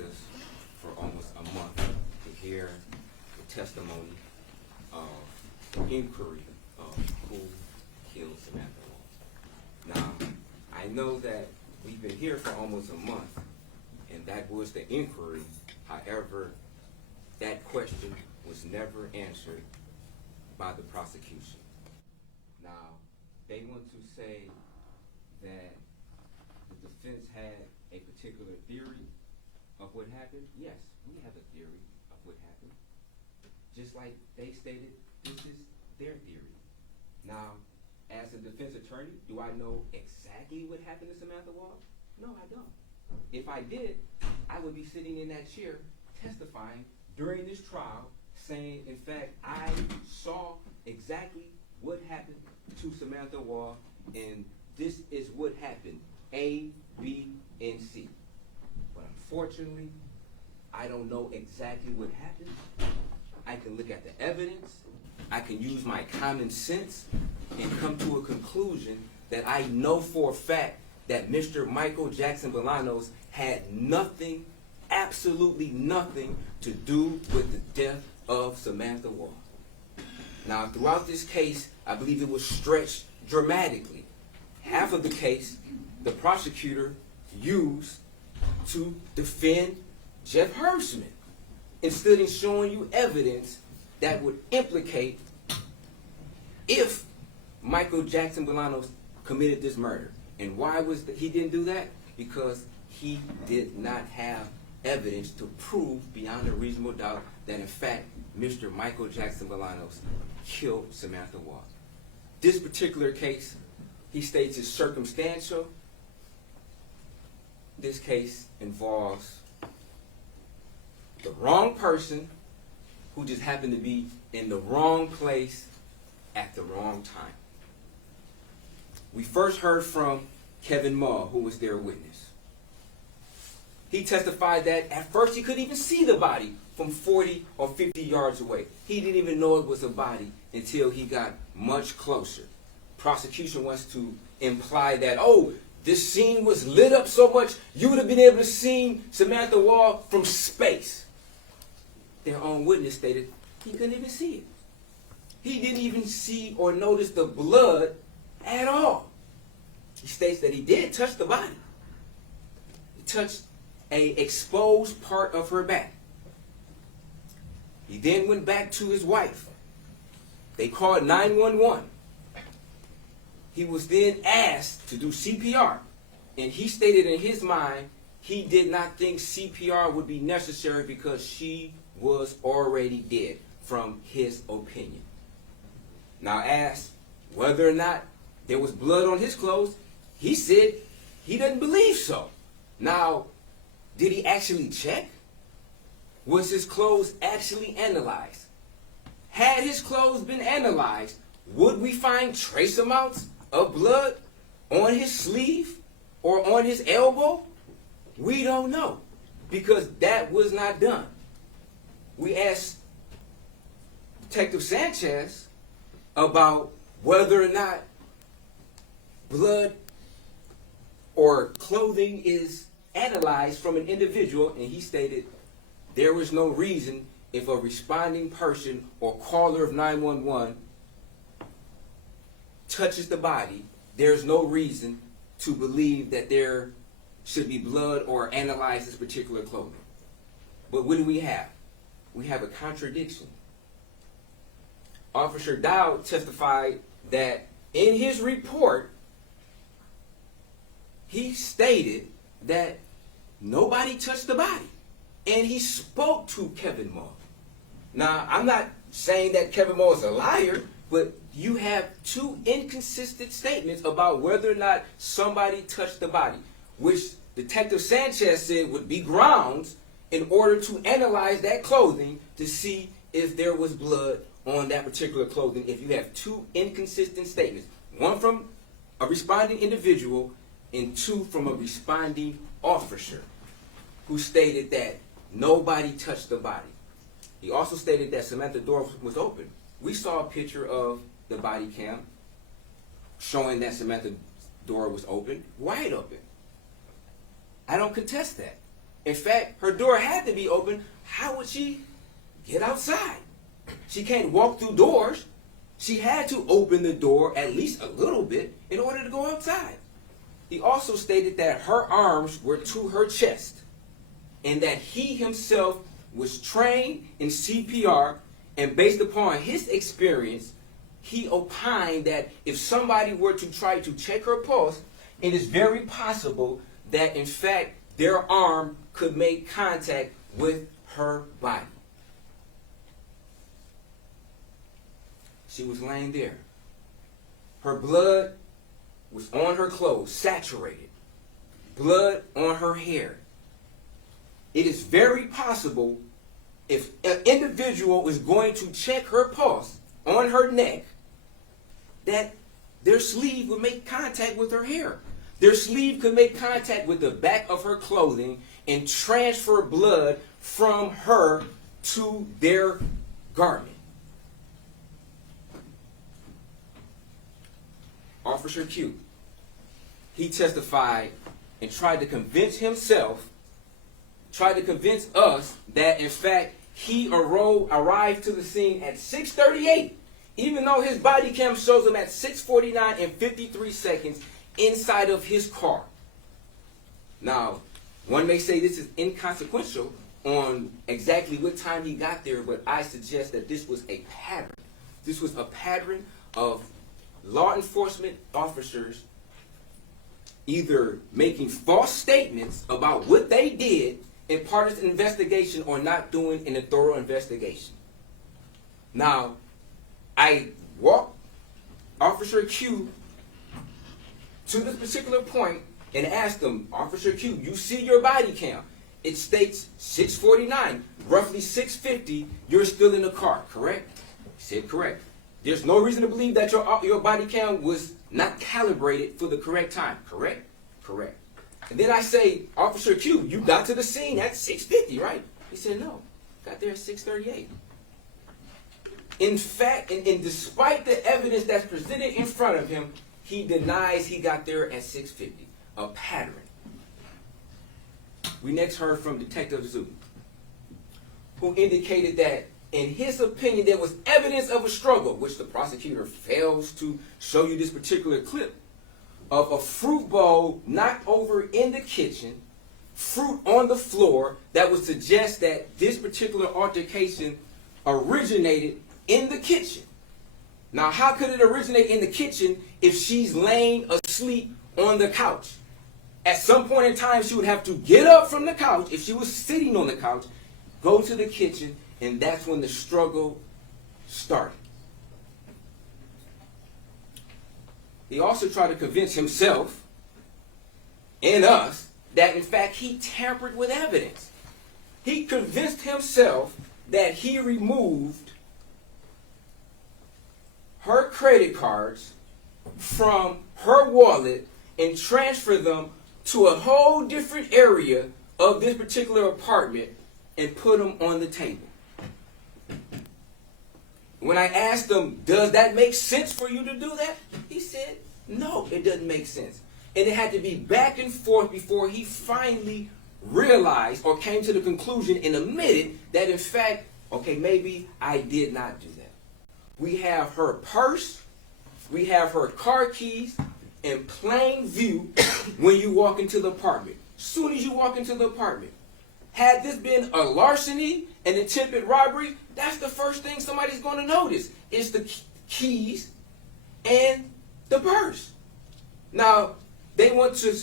us for almost a month to hear the testimony of the inquiry of who killed Samantha Woll. Now, I know that we've been here for almost a month, and that was the inquiry. However, that question was never answered by the prosecution. Now, they want to say that the defense had a particular theory of what happened. Yes, we have a theory of what happened. Just like they stated, this is their theory. Now, as a defense attorney, do I know exactly what happened to Samantha Woll? No, I don't. If I did, I would be sitting in that chair testifying during this trial saying, in fact, I saw exactly what happened to Samantha Woll, and this is what happened, A, B, and C. But unfortunately, I don't know exactly what happened. I can look at the evidence, I can use my common sense, and come to a conclusion that I know for a fact that Mr. Michael Jackson-Bolanos had nothing, absolutely nothing, to do with the death of Samantha Woll. Now, throughout this case, I believe it was stretched dramatically. Half of the case, the prosecutor used to defend Jeff Hersman, instead of showing you evidence that would implicate if Michael Jackson-Bolanos committed this murder. And why was he didn't do that? Because he did not have evidence to prove beyond a reasonable doubt that in fact Mr. Michael Jackson-Bolanos killed Samantha Woll. This particular case, he states, is circumstantial. This case involves the wrong person who just happened to be in the wrong place at the wrong time. We first heard from Kevin Mull, who was their witness. He testified that at first he couldn't even see the body from 40 or 50 yards away. He didn't even know it was a body until he got much closer. Prosecution wants to imply that, oh, this scene was lit up so much you would have been able to see Samantha Woll from space. Their own witness stated he couldn't even see it. He didn't even see or notice the blood at all. He states that he did touch the body. He touched an exposed part of her back. He then went back to his wife. They called 911. He was then asked to do CPR, and he stated in his mind he did not think CPR would be necessary because she was already dead, from his opinion. Now, asked whether or not there was blood on his clothes, he said he doesn't believe so. Now, did he actually check? Was his clothes actually analyzed? Had his clothes been analyzed, would we find trace amounts of blood on his sleeve or on his elbow? We don't know, because that was not done. We asked Detective Sanchez about whether or not blood or clothing is analyzed from an individual, and he stated there was no reason, if a responding person or caller of 911 touches the body, there's no reason to believe that there should be blood or analyze this particular clothing. But what do we have? We have a contradiction. Officer Dowd testified that in his report, he stated that nobody touched the body. And he spoke to Kevin Mull. Now, I'm not saying that Kevin Mull is a liar, but you have two inconsistent statements about whether or not somebody touched the body, which Detective Sanchez said would be grounds in order to analyze that clothing to see if there was blood on that particular clothing. If you have two inconsistent statements, one from a responding individual and two from a responding officer who stated that nobody touched the body. He also stated that Samantha's door was open. We saw a picture of the body cam showing that Samantha's door was open, wide open. I don't contest that. In fact, her door had to be open. How would she get outside? She can't walk through doors. She had to open the door at least a little bit in order to go outside. He also stated that her arms were to her chest and that he himself was trained in CPR, and based upon his experience, he opined that if somebody were to try to check her pulse, it is very possible that in fact their arm could make contact with her body. She was laying there. Her blood was on her clothes, saturated. Blood on her hair. It is very possible if an individual is going to check her pulse on her neck, that their sleeve would make contact with her hair. Their sleeve could make contact with the back of her clothing and transfer blood from her to their garment. Officer Q, he testified and tried to convince us that in fact he arrived to the scene at 6:38, even though his body cam shows him at 6:49 and 53 seconds inside of his car. Now, one may say this is inconsequential on exactly what time he got there, but I suggest that this was a pattern. This was a pattern of law enforcement officers either making false statements about what they did in part of the investigation or not doing in a thorough investigation. Now, I walked Officer Q to this particular point and asked him, Officer Q, you see your body cam. It states 6:49, roughly 6:50, you're still in the car, correct? He said, correct. There's no reason to believe that your body cam was not calibrated for the correct time, correct? Correct. And then I say, Officer Q, you got to the scene at 6:50, right? He said, no, got there at 6:38. In fact, and despite the evidence that's presented in front of him, he denies he got there at 6:50. A pattern. We next heard from Detective Zhu, who indicated that in his opinion there was evidence of a struggle, which the prosecutor fails to show you this particular clip, of a fruit bowl knocked over in the kitchen, fruit on the floor, that would suggest that this particular altercation originated in the kitchen. Now, how could it originate in the kitchen if she's laying asleep on the couch? At some point in time, she would have to get up from the couch, if she was sitting on the couch, go to the kitchen, and that's when the struggle started. He also tried to convince himself and us that, in fact, he tampered with evidence. He convinced himself that he removed her credit cards from her wallet and transferred them to a whole different area of this particular apartment and put them on the table. When I asked him, does that make sense for you to do that? He said, no, it doesn't make sense. And it had to be back and forth before he finally realized or came to the conclusion and admitted that, in fact, okay, maybe I did not do that. We have her purse, we have her car keys in plain view when you walk into the apartment. Soon as you walk into the apartment. Had this been a larceny, an attempted robbery, that's the first thing somebody's going to notice, is the keys and the purse. Now, they want to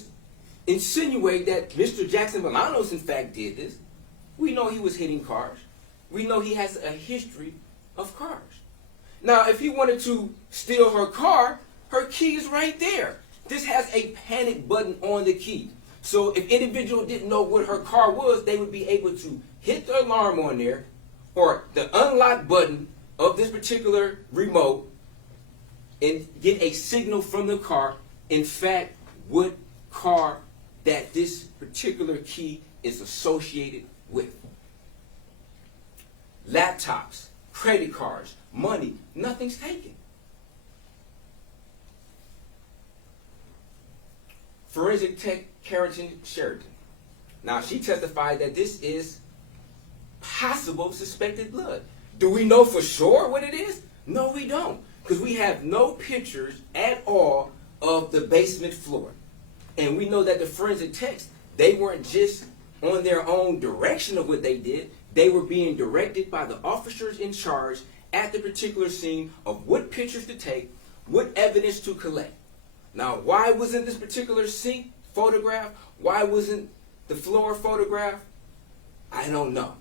insinuate that Mr. Jackson-Bolanos, in fact, did this. We know he was hitting cars. We know he has a history of cars. Now, if he wanted to steal her car, her key is right there. This has a panic button on the key. So if individual didn't know what her car was, they would be able to hit the alarm on there or the unlock button of this particular remote and get a signal from the car, in fact, what car that this particular key is associated with. Laptops, credit cards, money, nothing's taken. Forensic Tech Carrington Sheridan. Now, she testified that this is possible suspected blood. Do we know for sure what it is? No, we don't, because we have no pictures at all of the basement floor. And we know that the forensic techs, they weren't just on their own direction of what they did. They were being directed by the officers in charge at the particular scene of what pictures to take, what evidence to collect. Now, why wasn't this particular sink photographed? Why wasn't the floor photographed? I don't know.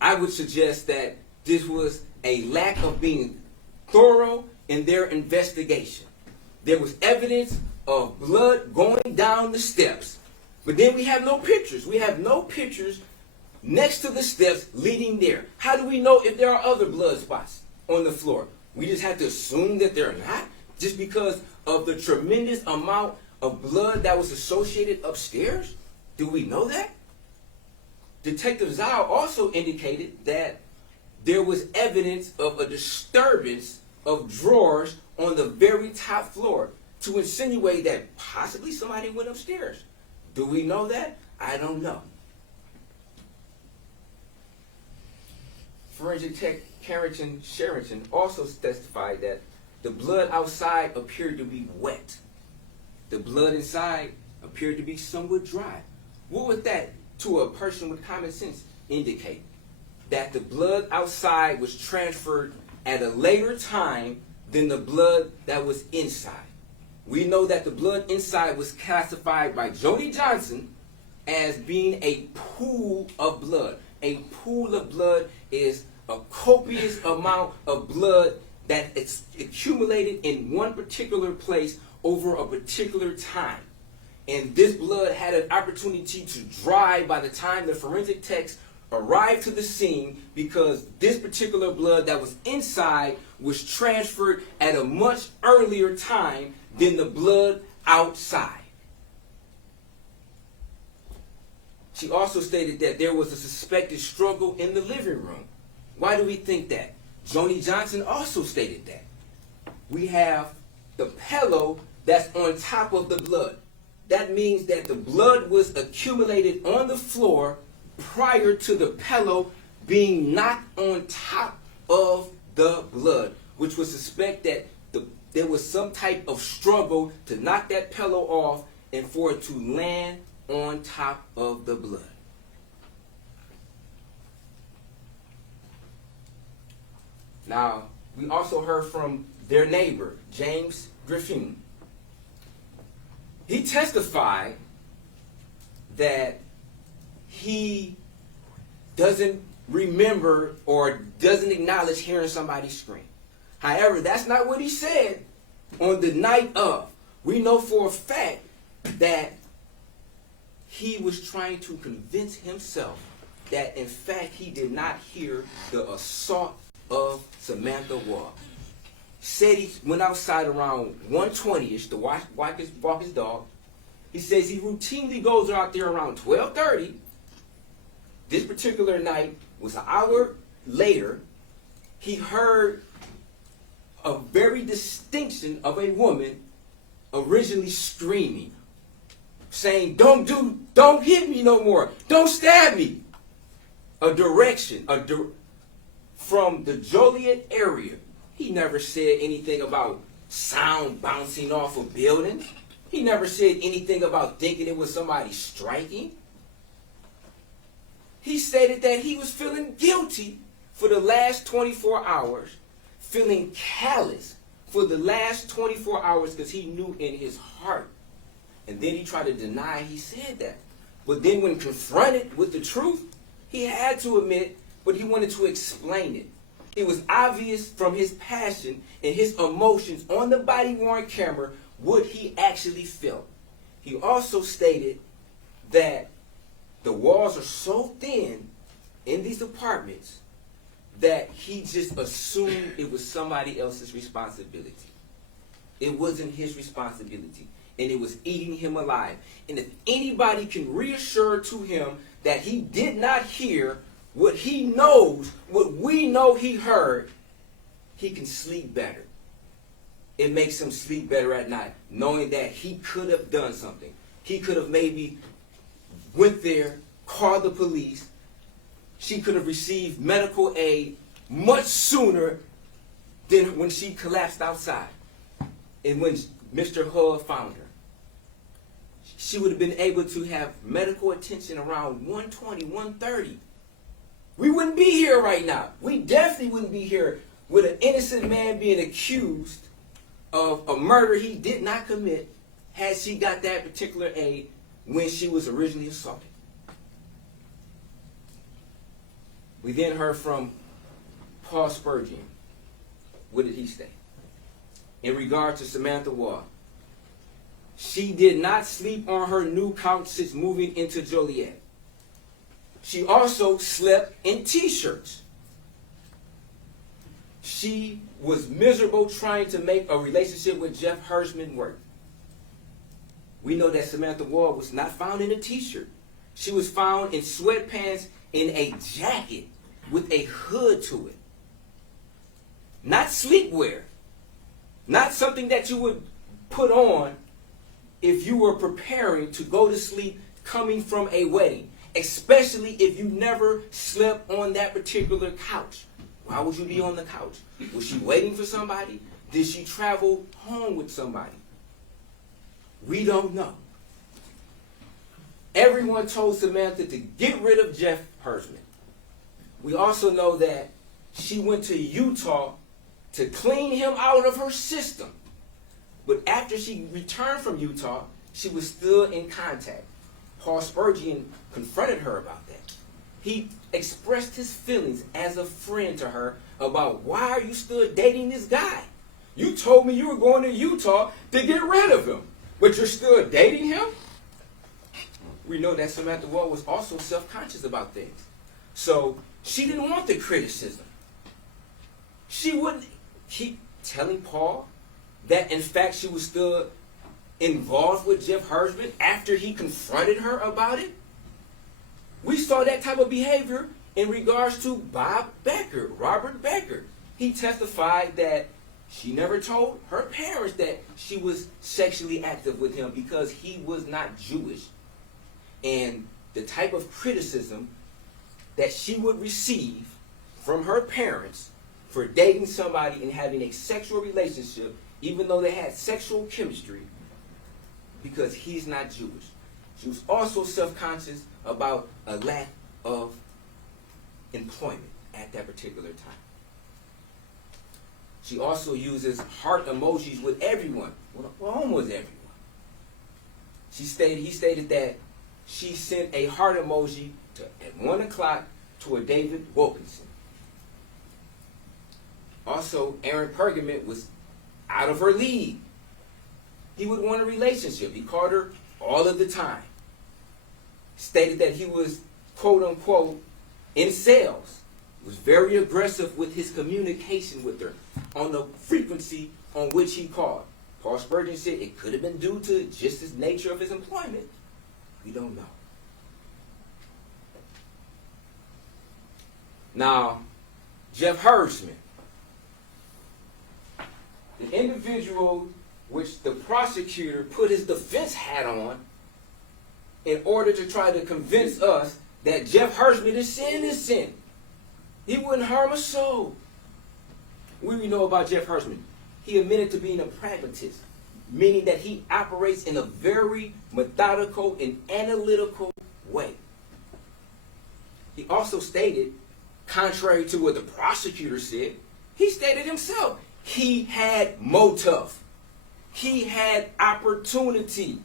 I would suggest that this was a lack of being thorough in their investigation. There was evidence of blood going down the steps, but then we have no pictures. We have no pictures next to the steps leading there. How do we know if there are other blood spots on the floor? We just have to assume that they're not, just because of the tremendous amount of blood that was associated upstairs? Do we know that? Detective Zhao also indicated that there was evidence of a disturbance of drawers on the very top floor to insinuate that possibly somebody went upstairs. Do we know that? I don't know. Forensic Tech Carrington Sherrington also testified that the blood outside appeared to be wet. The blood inside appeared to be somewhat dry. What would that, to a person with common sense, indicate? That the blood outside was transferred at a later time than the blood that was inside. We know that the blood inside was classified by Jody Johnson as being a pool of blood. A pool of blood is a copious amount of blood that is accumulated in one particular place over a particular time. And this blood had an opportunity to dry by the time the forensic techs arrived to the scene, because this particular blood that was inside was transferred at a much earlier time than the blood outside. She also stated that there was a suspected struggle in the living room. Why do we think that? Joni Johnson also stated that. We have the pillow that's on top of the blood. That means that the blood was accumulated on the floor prior to the pillow being knocked on top of the blood, which would suspect that there was some type of struggle to knock that pillow off and for it to land on top of the blood. Now, we also heard from their neighbor, James Griffin. He testified that he doesn't remember or doesn't acknowledge hearing somebody scream. However, that's not what he said on the night of. We know for a fact that he was trying to convince himself that in fact he did not hear the assault of Samantha Woll. Said he went outside around 1:20ish to walk his dog. He says he routinely goes out there around 12:30. This particular night was an hour later. He heard a very distinction of a woman originally screaming, saying, don't hit me no more. Don't stab me. A direction from the Joliet area. He never said anything about sound bouncing off of buildings. He never said anything about thinking it was somebody striking. He stated that he was feeling guilty for the last 24 hours, feeling callous for the last 24 hours because he knew in his heart. And then he tried to deny he said that. But then when confronted with the truth, he had to admit, but he wanted to explain it. It was obvious from his passion and his emotions on the body-worn camera what he actually felt. He also stated that the walls are so thin in these apartments that he just assumed it was somebody else's responsibility. It wasn't his responsibility, and it was eating him alive. And if anybody can reassure to him that he did not hear what he knows, what we know he heard, he can sleep better. It makes him sleep better at night, knowing that he could have done something. He could have maybe went there, called the police. She could have received medical aid much sooner than when she collapsed outside and when Mr. Hull found her. She would have been able to have medical attention around 1:20, 1:30. We wouldn't be here right now. We definitely wouldn't be here with an innocent man being accused of a murder he did not commit had she got that particular aid when she was originally assaulted. We then heard from Paul Spurgeon. What did he say? In regard to Samantha Woll, she did not sleep on her new couch since moving into Joliet. She also slept in t-shirts. She was miserable trying to make a relationship with Jeff Hersman work. We know that Samantha Woll was not found in a t-shirt. She was found in sweatpants in a jacket with a hood to it. Not sleepwear. Not something that you would put on if you were preparing to go to sleep coming from a wedding. Especially if you never slept on that particular couch. Why would you be on the couch? Was she waiting for somebody? Did she travel home with somebody? We don't know. Everyone told Samantha to get rid of Jeff Hersman. We also know that she went to Utah to clean him out of her system. But after she returned from Utah, she was still in contact. Paul Spurgeon confronted her about that. He expressed his feelings as a friend to her about, why are you still dating this guy? You told me you were going to Utah to get rid of him, but you're still dating him? We know that Samantha Woll was also self-conscious about things. So she didn't want the criticism. She wouldn't keep telling Paul that in fact she was still involved with Jeff Hersman after he confronted her about it. We saw that type of behavior in regards to Bob Becker, Robert Becker. He testified that she never told her parents that she was sexually active with him because he was not Jewish. And the type of criticism that she would receive from her parents for dating somebody and having a sexual relationship, even though they had sexual chemistry, because he's not Jewish. She was also self-conscious about a lack of employment at that particular time. She also uses heart emojis with everyone, well, almost everyone. He stated that she sent a heart emoji at 1 o'clock to a David Wilkinson. Also, Aaron Pergament was out of her league. He would want a relationship. He called her all of the time. Stated that he was, quote unquote, in sales. Was very aggressive with his communication with her on the frequency on which he called. Paul Spurgeon said it could have been due to just the nature of his employment. We don't know. Now, Jeff Hersman, the individual which the prosecutor put his defense hat on in order to try to convince us that Jeff Hersman is innocent. He wouldn't harm a soul. What do we know about Jeff Hersman? He admitted to being a pragmatist, meaning that he operates in a very methodical and analytical way. He also stated, contrary to what the prosecutor said, he stated himself, he had motive. He had opportunity.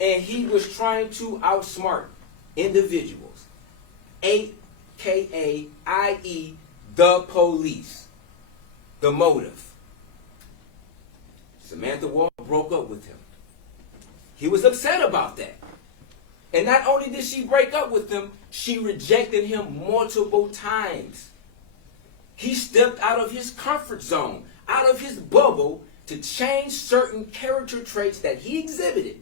And he was trying to outsmart individuals, a.k.a. i.e. the police. The motive. Samantha Woll broke up with him. He was upset about that. And not only did she break up with him, she rejected him multiple times. He stepped out of his comfort zone, out of his bubble, to change certain character traits that he exhibited.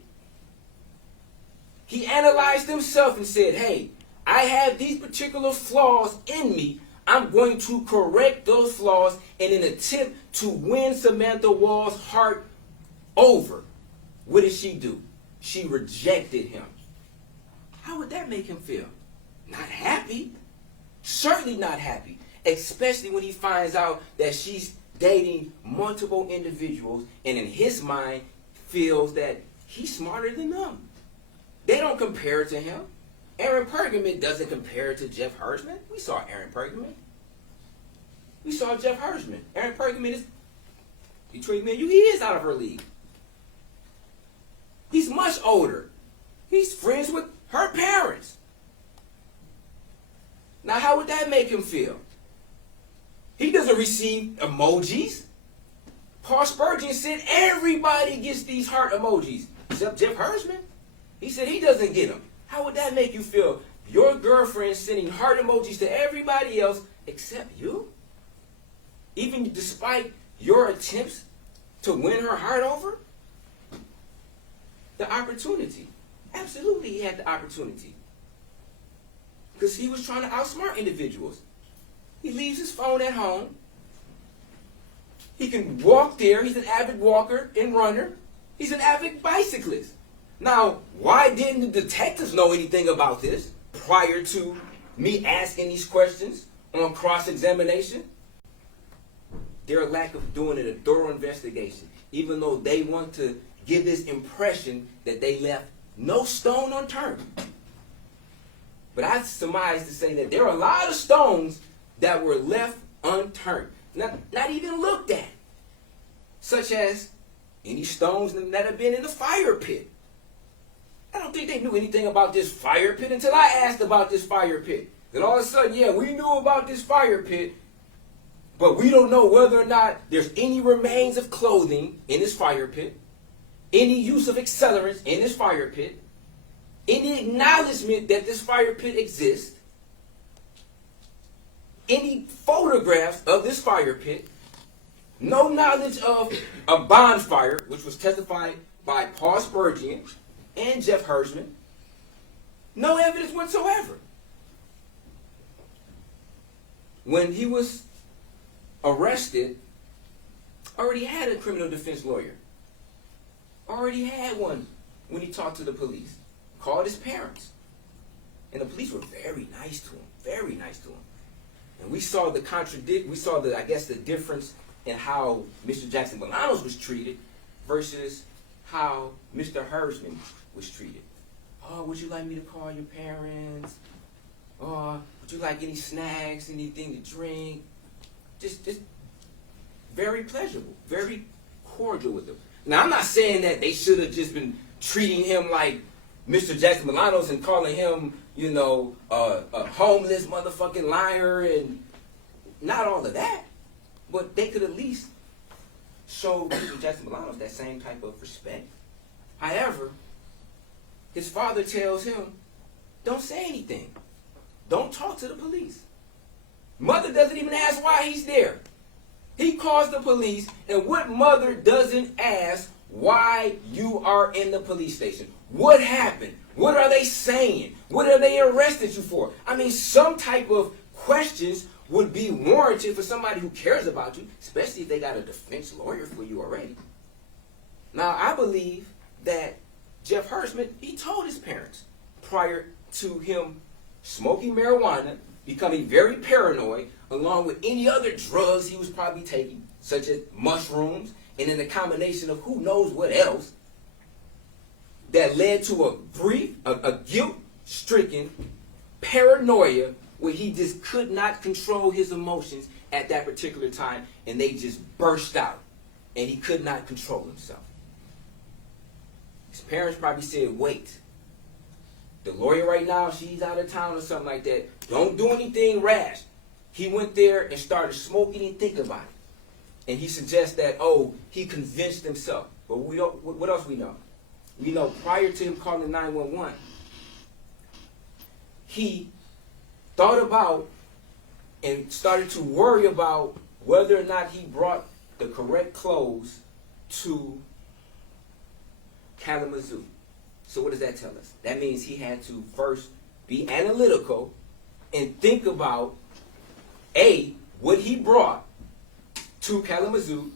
He analyzed himself and said, hey, I have these particular flaws in me. I'm going to correct those flaws in an attempt to win Samantha Woll's heart over. What did she do? She rejected him. would that make him feel? Not happy. Certainly not happy. Especially when he finds out that she's dating multiple individuals and in his mind feels that he's smarter than them. They don't compare to him. Aaron Pergamon doesn't compare to Jeff Hersman. We saw Aaron Pergamon. We saw Jeff Hersman. Aaron Pergamon is, between me and you, he is out of her league. He's much older. He's friends with her parents. Now, how would that make him feel? He doesn't receive emojis. Paul Spurgeon said everybody gets these heart emojis, except Jeff Hersman. He said he doesn't get them. How would that make you feel? Your girlfriend sending heart emojis to everybody else except you? Even despite your attempts to win her heart over? The opportunity. Absolutely, he had the opportunity. Because he was trying to outsmart individuals. He leaves his phone at home. He can walk there. He's an avid walker and runner. He's an avid bicyclist. Now, why didn't the detectives know anything about this prior to me asking these questions on cross-examination? Their lack of doing a thorough investigation, even though they want to give this impression that they left no stone unturned. But I surmise to say that there are a lot of stones that were left unturned, not even looked at, such as any stones that have been in the fire pit. I don't think they knew anything about this fire pit until I asked about this fire pit. Then all of a sudden, yeah, we knew about this fire pit, but we don't know whether or not there's any remains of clothing in this fire pit, any use of accelerants in this fire pit, any acknowledgement that this fire pit exists, any photographs of this fire pit, no knowledge of a bonfire, which was testified by Paul Spurgeon and Jeff Hersman, no evidence whatsoever. When he was arrested, already had a criminal defense lawyer. Already had one when he talked to the police. Called his parents. And the police were very nice to him. Very nice to him. And we saw the I guess the difference in how Mr. Jackson-Bolanos was treated versus how Mr. Hersman was treated. Oh, would you like me to call your parents? Oh, would you like any snacks, anything to drink? Just very pleasurable, very cordial with them. Now, I'm not saying that they should have just been treating him like Mr. Jackson-Bolanos and calling him, a homeless motherfucking liar and not all of that. But they could at least show Mr. Jackson-Bolanos that same type of respect. However, his father tells him, don't say anything. Don't talk to the police. Mother doesn't even ask why he's there. He calls the police, and what mother doesn't ask why you are in the police station? What happened? What are they saying? What are they arrested you for? I mean, some type of questions would be warranted for somebody who cares about you, especially if they got a defense lawyer for you already. Now, I believe that Jeff Hersman, he told his parents prior to him smoking marijuana, becoming very paranoid, along with any other drugs he was probably taking, such as mushrooms, and then a combination of who knows what else, that led to a guilt-stricken paranoia where he just could not control his emotions at that particular time, and they just burst out, and he could not control himself. His parents probably said, wait, the lawyer right now, she's out of town or something like that. Don't do anything rash. He went there and started smoking and thinking about it. And he suggests that, he convinced himself. But what else we know? We know prior to him calling 911, he thought about and started to worry about whether or not he brought the correct clothes to Kalamazoo. So what does that tell us? That means he had to first be analytical and think about, A, what he brought to Kalamazoo,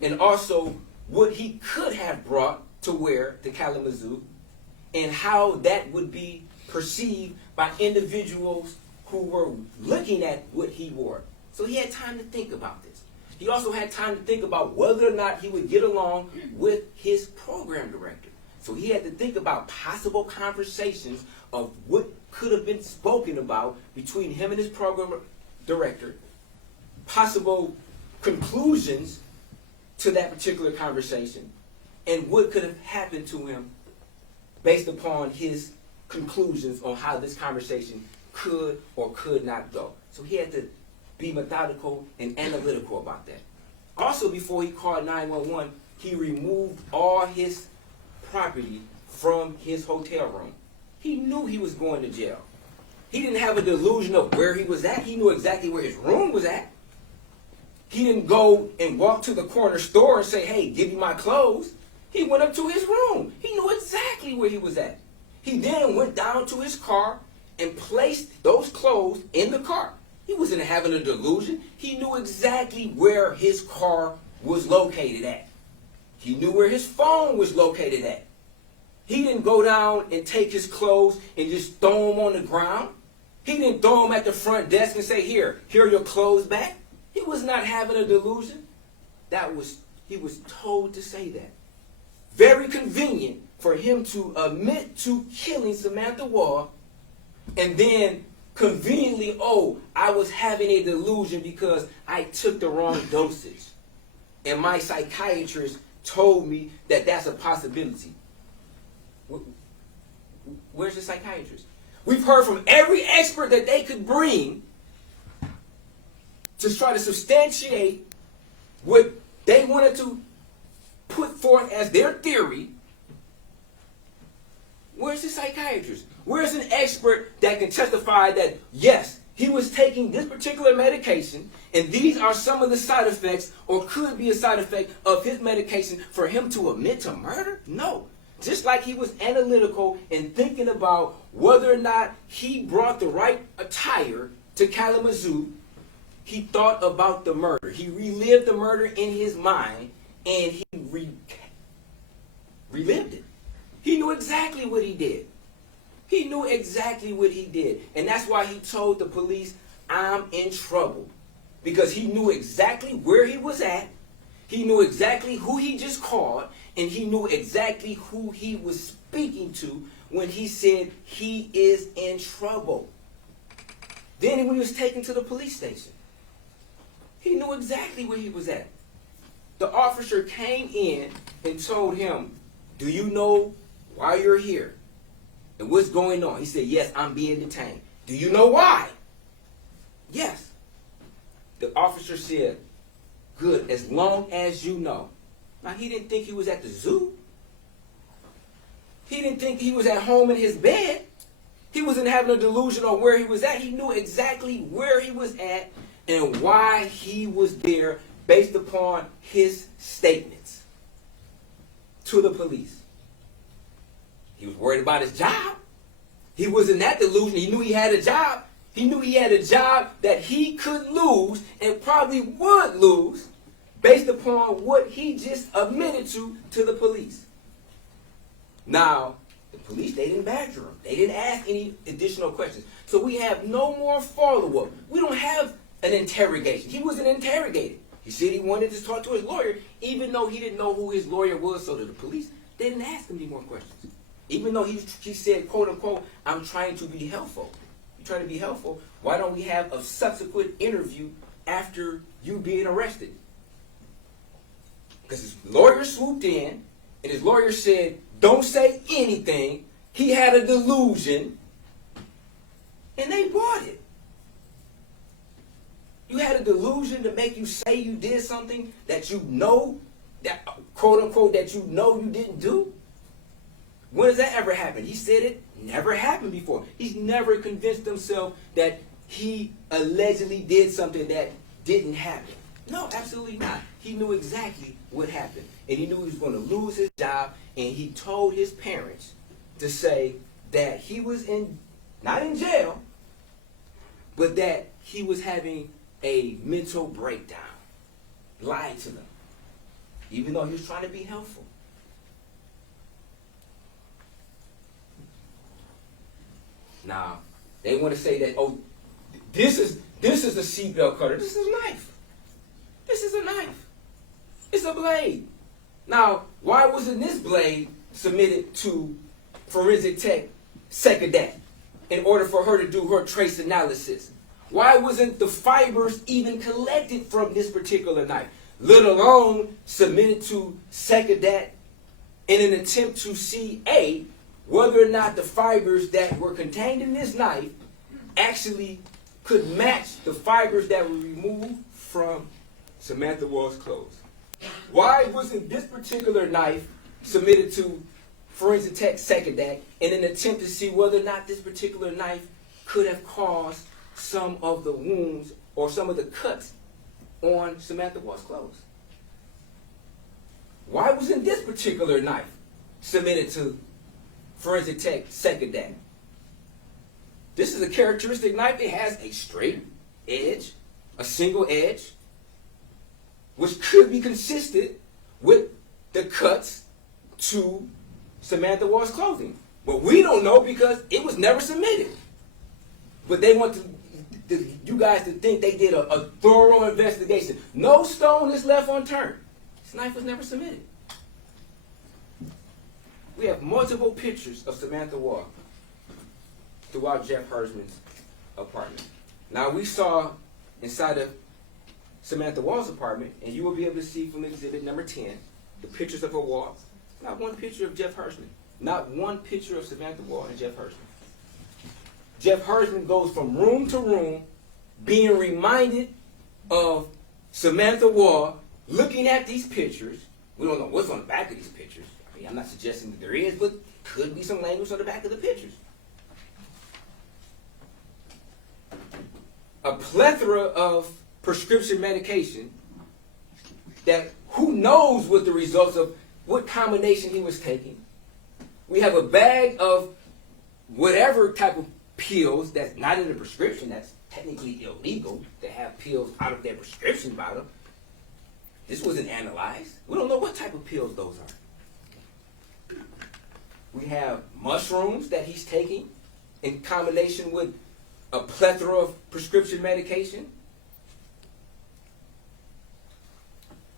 and also what he could have brought to Kalamazoo, and how that would be perceived by individuals who were looking at what he wore. So he had time to think about this. He also had time to think about whether or not he would get along with his program director. So he had to think about possible conversations of what could have been spoken about between him and his program director, possible conclusions to that particular conversation, and what could have happened to him based upon his conclusions on how this conversation could or could not go. So he had to be methodical and analytical about that. Also, before he called 911, he removed all his property from his hotel room. He knew he was going to jail. He didn't have a delusion of where he was at. He knew exactly where his room was at. He didn't go and walk to the corner store and say, hey, give me my clothes. He went up to his room. He knew exactly where he was at. He then went down to his car and placed those clothes in the car. He wasn't having a delusion. He knew exactly where his car was located at. He knew where his phone was located at. He didn't go down and take his clothes and just throw them on the ground. He didn't throw them at the front desk and say, here are your clothes back. He was not having a delusion. He was told to say that. Very convenient for him to admit to killing Samantha Woll, and then conveniently, I was having a delusion because I took the wrong dosage. And my psychiatrist told me that that's a possibility. Where's the psychiatrist? We've heard from every expert that they could bring to try to substantiate what they wanted to put forth as their theory. Where's the psychiatrist? Where's an expert that can testify that, yes, he was taking this particular medication, and these are some of the side effects, or could be a side effect of his medication for him to admit to murder? No. Just like he was analytical in thinking about whether or not he brought the right attire to Kalamazoo, he thought about the murder. He relived the murder in his mind, and he relived it. He knew exactly what he did. He knew exactly what he did. And that's why he told the police, I'm in trouble. Because he knew exactly where he was at. He knew exactly who he just called. And he knew exactly who he was speaking to when he said he is in trouble. Then when he was taken to the police station, he knew exactly where he was at. The officer came in and told him, do you know why you're here? And what's going on? He said, yes, I'm being detained. Do you know why? Yes. The officer said, good, as long as you know. Now, he didn't think he was at the zoo. He didn't think he was at home in his bed. He wasn't having a delusion on where he was at. He knew exactly where he was at and why he was there based upon his statements to the police. He was worried about his job. He was in that delusion. He knew he had a job. He knew he had a job that he could lose and probably would lose based upon what he just admitted to the police. Now, the police, they didn't badger him. They didn't ask any additional questions. So we have no more follow-up. We don't have an interrogation. He wasn't interrogated. He said he wanted to talk to his lawyer, even though he didn't know who his lawyer was, so that the police didn't ask him any more questions. Even though he said, quote unquote, I'm trying to be helpful. You're trying to be helpful. Why don't we have a subsequent interview after you being arrested? Because his lawyer swooped in, and his lawyer said, don't say anything. He had a delusion, and they bought it. You had a delusion to make you say you did something that you know, that quote unquote, that you know you didn't do? When has that ever happened? He said it never happened before. He's never convinced himself that he allegedly did something that didn't happen. No, absolutely not. He knew exactly what happened. And he knew he was going to lose his job. And he told his parents to say that he was not in jail, but that he was having a mental breakdown. Lied to them. Even though he was trying to be helpful. Now, they want to say that, oh, this is a seatbelt cutter. This is a knife. This is a knife. It's a blade. Now, why wasn't this blade submitted to forensic tech Secondary in order for her to do her trace analysis? Why wasn't the fibers even collected from this particular knife, let alone submitted to Secondary in an attempt to see whether or not the fibers that were contained in this knife actually could match the fibers that were removed from Samantha Woll's clothes? Why wasn't this particular knife submitted to forensic tech Secondary in an attempt to see whether or not this particular knife could have caused some of the wounds or some of the cuts on Samantha Woll's clothes? Why wasn't this particular knife submitted to forensic tech Secondary? This is a characteristic knife. It has a straight edge, a single edge, which could be consistent with the cuts to Samantha Woll's clothing. But we don't know because it was never submitted. But they want you guys to think they did a thorough investigation. No stone is left unturned. This knife was never submitted. We have multiple pictures of Samantha Woll throughout Jeff Hersman's apartment. Now, we saw inside of Samantha Woll's apartment, and you will be able to see from exhibit number 10, the pictures of her walls. Not one picture of Jeff Hersman. Not one picture of Samantha Woll and Jeff Hersman. Jeff Hersman goes from room to room being reminded of Samantha Woll, looking at these pictures. We don't know what's on the back of these pictures. I mean, I'm not suggesting that there is, but could be some language on the back of the pictures. A plethora of prescription medication that who knows what the results of what combination he was taking. We have a bag of whatever type of pills that's not in the prescription, that's technically illegal to have pills out of their prescription bottle. This wasn't analyzed. We don't know what type of pills those are. We have mushrooms that he's taking in combination with a plethora of prescription medication.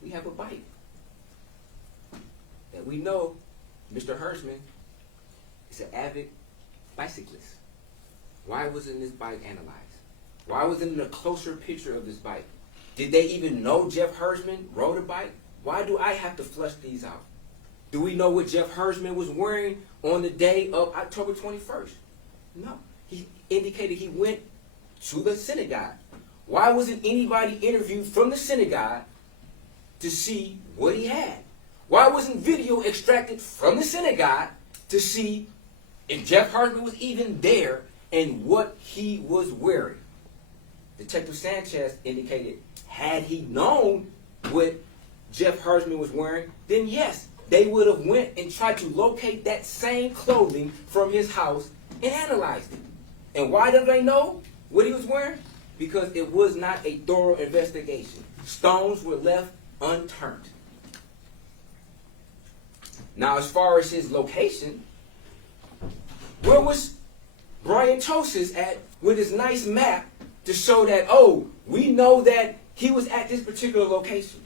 We have a bike that we know Mr. Hersman is an avid bicyclist. Why wasn't this bike analyzed? Why wasn't it a closer picture of this bike? Did they even know Jeff Hersman rode a bike? Why do I have to flush these out? Do we know what Jeff Hersman was wearing on the day of October 21st? No. He indicated he went to the synagogue. Why wasn't anybody interviewed from the synagogue to see what he had? Why wasn't video extracted from the synagogue to see if Jeff Hersman was even there and what he was wearing? Detective Sanchez indicated, had he known what Jeff Hersman was wearing, then yes, they would have went and tried to locate that same clothing from his house and analyzed it. And why did they know what he was wearing? Because it was not a thorough investigation. Stones were left unturned. Now, as far as his location, where was Brian Tosis at with his nice map to show that, oh, we know that he was at this particular location?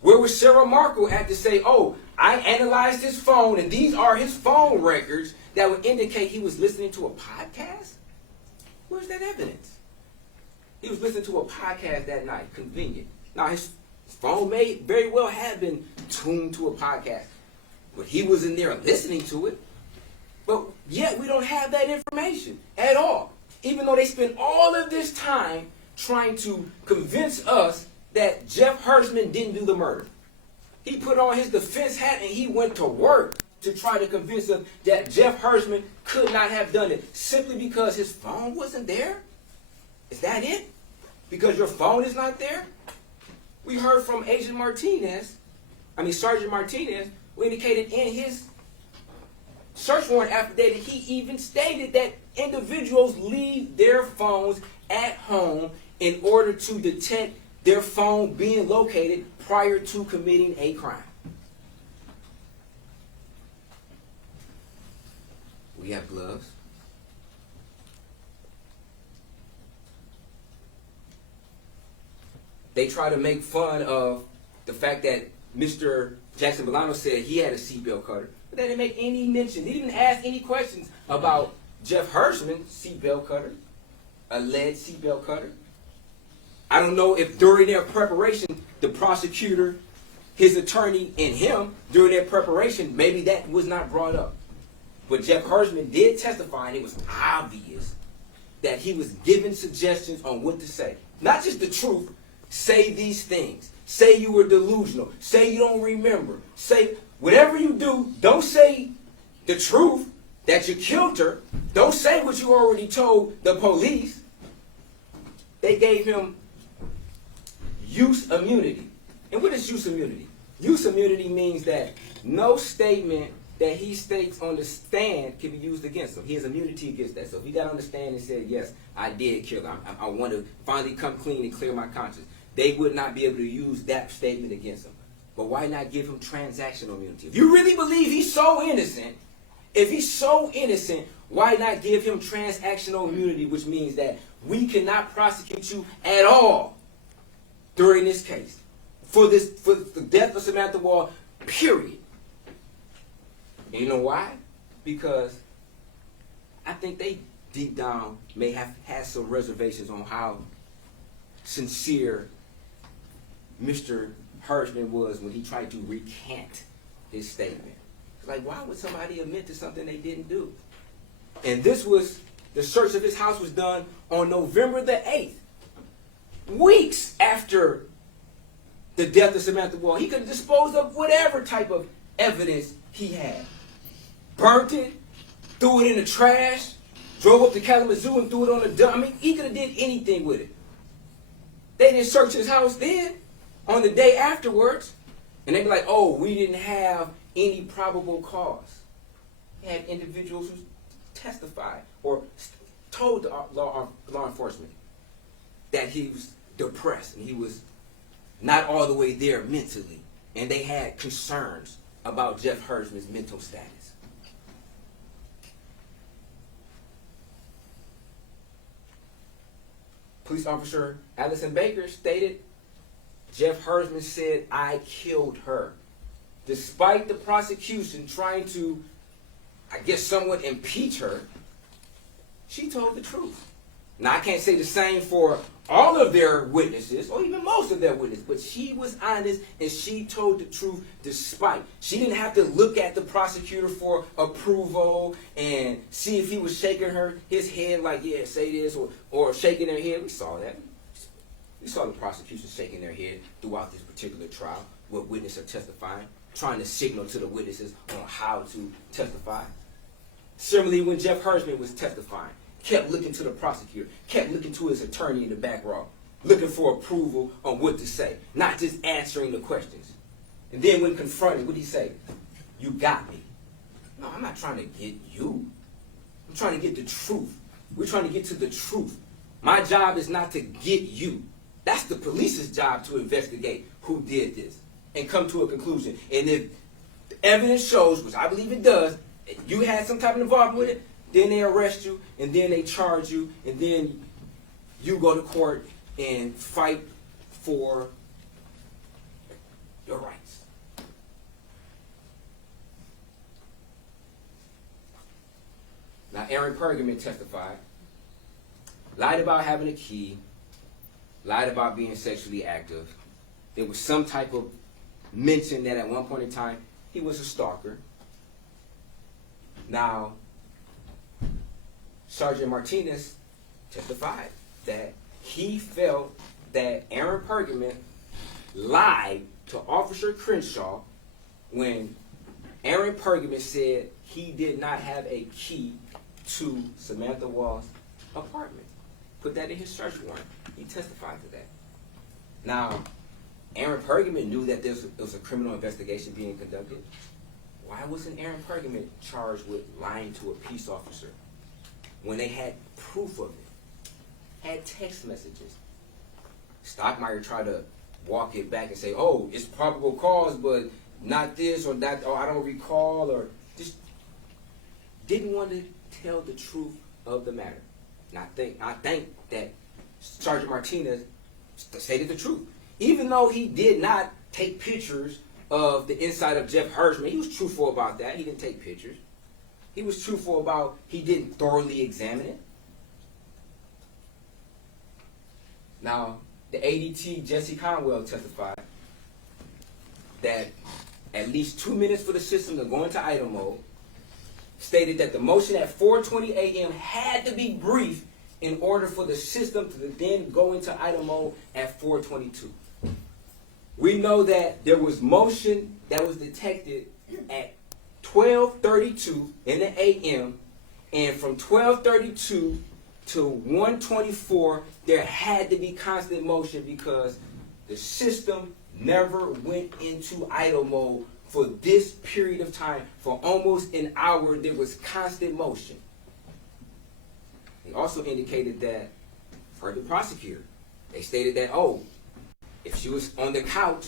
Where was Sarah Markle at to say, oh, I analyzed his phone and these are his phone records that would indicate he was listening to a podcast? Where's that evidence? He was listening to a podcast that night. Convenient. Now, his phone may very well have been tuned to a podcast, but he was in there listening to it. But yet we don't have that information at all. Even though they spent all of this time trying to convince us that Jeff Hersman didn't do the murder. He put on his defense hat and he went to work to try to convince us that Jeff Hersman could not have done it simply because his phone wasn't there? Is that it? Because your phone is not there? We heard from Sergeant Martinez, who indicated in his search warrant affidavit, he even stated that individuals leave their phones at home in order to detect their phone being located prior to committing a crime. We have gloves. they try to make fun of the fact that Mr. Jackson-Bolanos said he had a seatbelt cutter, but they didn't make any mention. They didn't ask any questions about Jeff Hirschman's seatbelt cutter, a lead seatbelt cutter. I don't know if during their preparation, the prosecutor, his attorney, and him, during their preparation, maybe that was not brought up. But Jeff Hirschman did testify, and it was obvious that he was giving suggestions on what to say. Not just the truth. Say these things. Say you were delusional. Say you don't remember. Say whatever you do, don't say the truth that you killed her. Don't say what you already told the police. They gave him use immunity. And what is use immunity? Use immunity means that no statement that he states on the stand can be used against him. He has immunity against that. So if he got on the stand and said, yes, I did kill her, I want to finally come clean and clear my conscience, they would not be able to use that statement against him. But why not give him transactional immunity? If you really believe he's so innocent, why not give him transactional immunity, which means that we cannot prosecute you at all during this case for the death of Samantha Woll, period. And you know why? Because I think they deep down may have had some reservations on how sincere Mr. Hirschman was when he tried to recant his statement. It's like, why would somebody admit to something they didn't do? And this was, the search of his house was done on November the 8th, weeks after the death of Samantha Woll. He could have disposed of whatever type of evidence he had. Burnt it, threw it in the trash, drove up to Kalamazoo and threw it on the dump. I mean, he could have did anything with it. They didn't search his house then, on the day afterwards, and they'd be like, oh, we didn't have any probable cause. He had individuals who testified or told the law enforcement that he was depressed and he was not all the way there mentally, and they had concerns about Jeff Hirschman's mental status. Police officer Allison Baker stated, Jeff Hirschman said, I killed her. Despite the prosecution trying to, I guess, somewhat impeach her, she told the truth. Now, I can't say the same for all of their witnesses, or even most of their witnesses, but she was honest and she told the truth despite. She didn't have to look at the prosecutor for approval and see if he was shaking his head like, yeah, say this, or shaking her head. We saw that. We saw the prosecution shaking their head throughout this particular trial where witnesses are testifying, trying to signal to the witnesses on how to testify. Similarly, when Jeff Hirschman was testifying, kept looking to the prosecutor, kept looking to his attorney in the back row, looking for approval on what to say, not just answering the questions. And then when confronted, what did he say? You got me. No, I'm not trying to get you. I'm trying to get the truth. We're trying to get to the truth. My job is not to get you. That's the police's job, to investigate who did this and come to a conclusion. And if the evidence shows, which I believe it does, you had some type of involvement with it, then they arrest you, and then they charge you, and then you go to court and fight for your rights. Now, Aaron Pergament testified, lied about having a key, lied about being sexually active. There was some type of mention that at one point in time he was a stalker. Now, Sergeant Martinez testified that he felt that Aaron Pergament lied to Officer Crenshaw when Aaron Pergament said he did not have a key to Samantha Woll's apartment. Put that in his search warrant. He testified to that. Now, Aaron Pergament knew that there was a criminal investigation being conducted. Why wasn't Aaron Pergament charged with lying to a peace officer when they had proof of it, had text messages? Stockmeyer tried to walk it back and say, oh, it's probable cause, but not this or that, or I don't recall, or just didn't want to tell the truth of the matter. And I think that Sergeant Martinez stated the truth. even though he did not take pictures of the inside of Jeff Hirschman, he was truthful about that. He didn't take pictures. He was truthful about he didn't thoroughly examine it. Now, the ADT, Jesse Conwell, testified that at least 2 minutes for the system to go into idle mode, stated that the motion at 4:20 a.m. had to be brief in order for the system to then go into idle mode at 4:22. We know that there was motion that was detected at 12:32 in the a.m. and from 12:32 to 1:24 there had to be constant motion because the system never went into idle mode for this period of time. For almost an hour there was constant motion. They also indicated that, for the prosecutor, they stated that, if she was on the couch,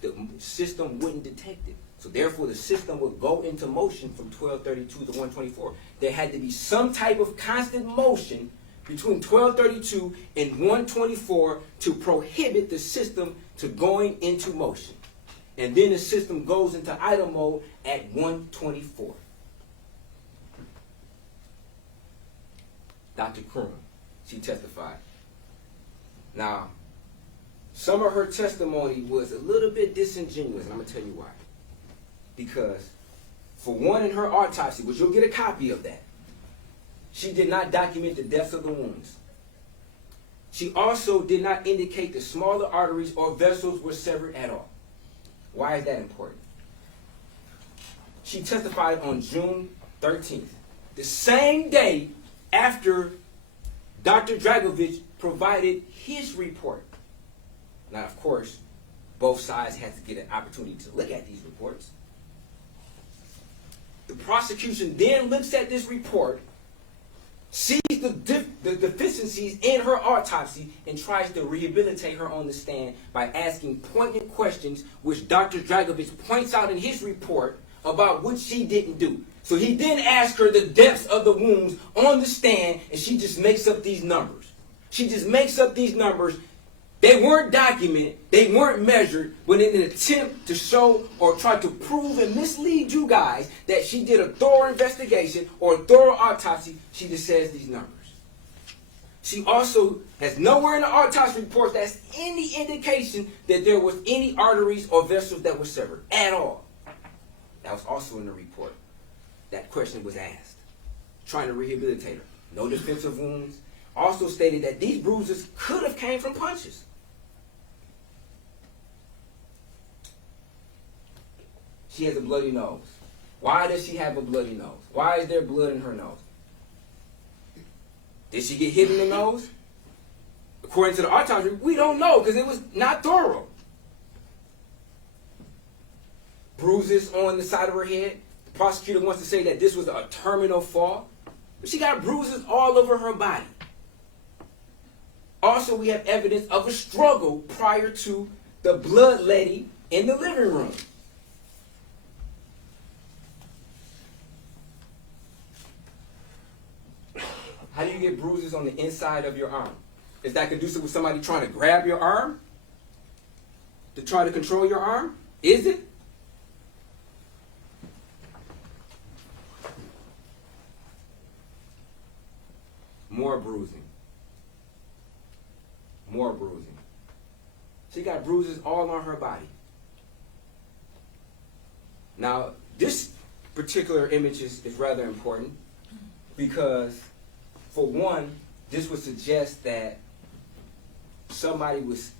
the system wouldn't detect it. So therefore, the system would go into motion from 12:32 to 1:24. There had to be some type of constant motion between 12:32 and 1:24 to prohibit the system to going into motion. And then the system goes into idle mode at 1:24. Dr. Krum, she testified. Now, some of her testimony was a little bit disingenuous, and I'm going to tell you why. Because, for one, in her autopsy, which you'll get a copy of that, she did not document the depths of the wounds. She also did not indicate the smaller arteries or vessels were severed at all. Why is that important? She testified on June 13th, the same day after Dr. Dragovich provided his report. Now, of course, both sides had to get an opportunity to look at these reports. The prosecution then looks at this report, sees the deficiencies in her autopsy, and tries to rehabilitate her on the stand by asking poignant questions, which Dr. Dragovich points out in his report about what she didn't do. So he then asks her the depths of the wounds on the stand, and she just makes up these numbers. She just makes up these numbers. They weren't documented, they weren't measured, but in an attempt to show or try to prove and mislead you guys that she did a thorough investigation or a thorough autopsy, she just says these numbers. She also has nowhere in the autopsy report that's any indication that there was any arteries or vessels that were severed at all. That was also in the report. That question was asked, trying to rehabilitate her. No defensive wounds. Also stated that these bruises could have came from punches. She has a bloody nose. Why does she have a bloody nose? Why is there blood in her nose? Did she get hit in the nose? According to the autopsy, we don't know because it was not thorough. Bruises on the side of her head. The prosecutor wants to say that this was a terminal fall, but she got bruises all over her body. Also, we have evidence of a struggle prior to the bloodletting in the living room. How do you get bruises on the inside of your arm? Is that conducive with somebody trying to grab your arm? To try to control your arm? Is it? More bruising. More bruising. She got bruises all on her body. Now, this particular image is rather important because, for one, this would suggest that somebody was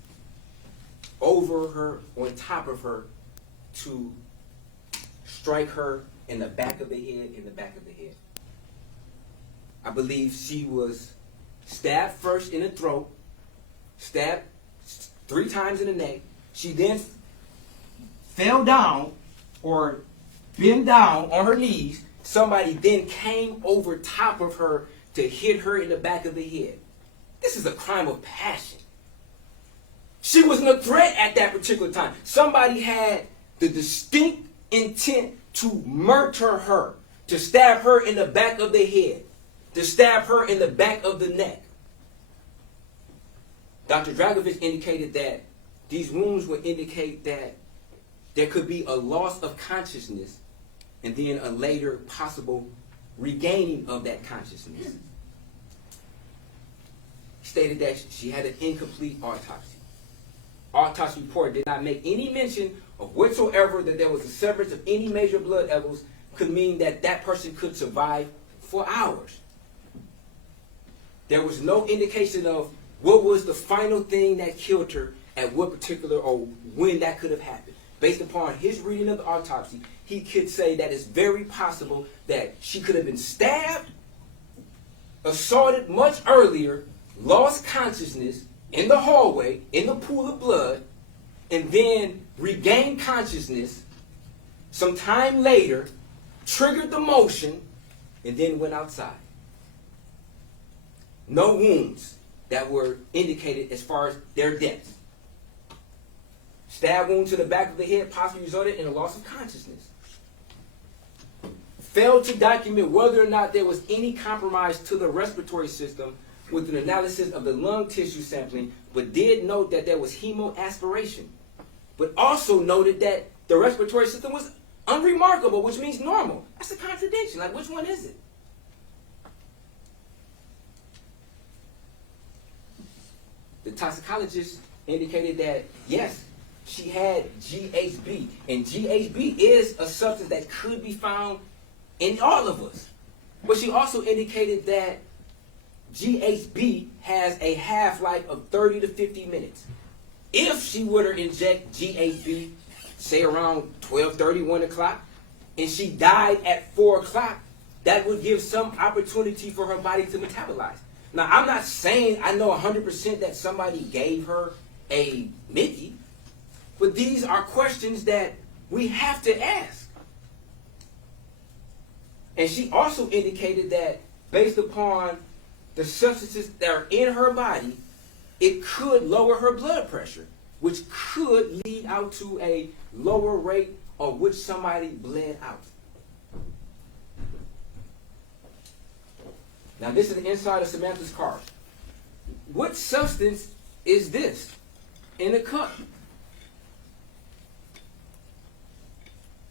over her, on top of her, to strike her in the back of the head, I believe she was stabbed first in the throat, stabbed 3 times in the neck. She then fell down or bent down on her knees. Somebody then came over top of her to hit her in the back of the head. This is a crime of passion. She wasn't a threat at that particular time. Somebody had the distinct intent to murder her, to stab her in the back of the head, to stab her in the back of the neck. Dr. Dragovich indicated that these wounds would indicate that there could be a loss of consciousness and then a later possible regaining of that consciousness. Stated that she had an incomplete autopsy. Autopsy report did not make any mention of whatsoever that there was a severance of any major blood vessels, could mean that that person could survive for hours. There was no indication of what was the final thing that killed her at what particular or when that could have happened. Based upon his reading of the autopsy, he could say that it's very possible that she could have been stabbed, assaulted much earlier, lost consciousness in the hallway, in the pool of blood, and then regained consciousness some time later, triggered the motion, and then went outside. No wounds that were indicated as far as their deaths. Stab wound to the back of the head possibly resulted in a loss of consciousness. Failed to document whether or not there was any compromise to the respiratory system with an analysis of the lung tissue sampling, but did note that there was hemoaspiration. But also noted that the respiratory system was unremarkable, which means normal. That's a contradiction. Like, which one is it? The toxicologist indicated that, yes, she had GHB. And GHB is a substance that could be found in all of us. But she also indicated that GHB has a half-life of 30 to 50 minutes. If she were to inject GHB, say around 12:30, 1 o'clock, and she died at 4 o'clock, that would give some opportunity for her body to metabolize. Now, I'm not saying I know 100% that somebody gave her a Mickey, but these are questions that we have to ask. And she also indicated that based upon the substances that are in her body, it could lower her blood pressure, which could lead out to a lower rate of which somebody bled out. Now, this is the inside of Samantha's car. What substance is this in the cup?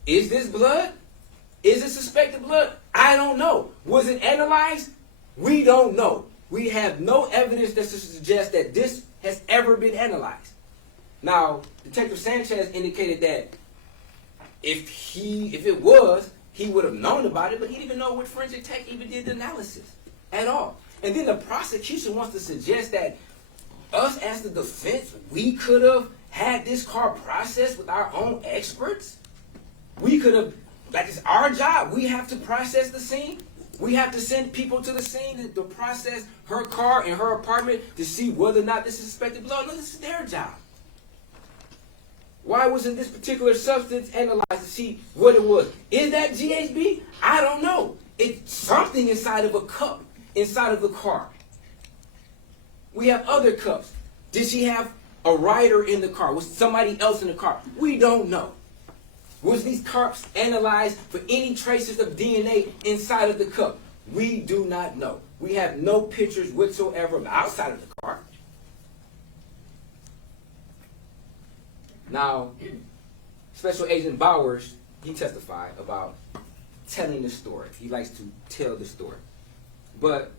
Is this blood? Is it suspected blood? I don't know. Was it analyzed? We don't know. We have no evidence that suggests that this has ever been analyzed. Now, Detective Sanchez indicated that if it was, he would have known about it, but he didn't even know what forensic tech even did the analysis at all. And then the prosecution wants to suggest that us as the defense, we could have had this car processed with our own experts. We could have, like, it's our job. We have to process the scene. We have to send people to the scene to process her car and her apartment to see whether or not this is suspected blood. No, this is their job. Why wasn't this particular substance analyzed to see what it was? Is that GHB? I don't know. It's something inside of a cup, inside of the car. We have other cups. Did she have a rider in the car? Was somebody else in the car? We don't know. Was these cups analyzed for any traces of DNA inside of the cup? We do not know. We have no pictures whatsoever of outside of the car. Now, Special Agent Bowers, he testified about telling the story. He likes to tell the story. But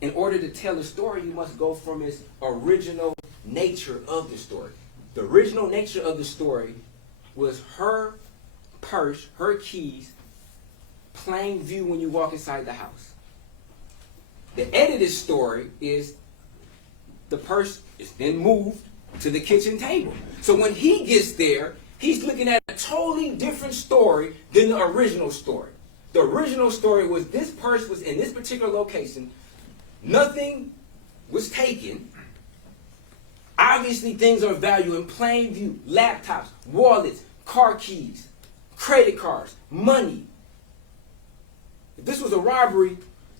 in order to tell the story, you must go from its original nature of the story. The original nature of the story was her purse, her keys, plain view when you walk inside the house. The edited story is the purse is then moved to the kitchen table. So when he gets there, he's looking at a totally different story than the original story. The original story was this purse was in this particular location. Nothing was taken. Obviously, things are of value in plain view. Laptops, wallets, car keys, credit cards, money. If this was a robbery,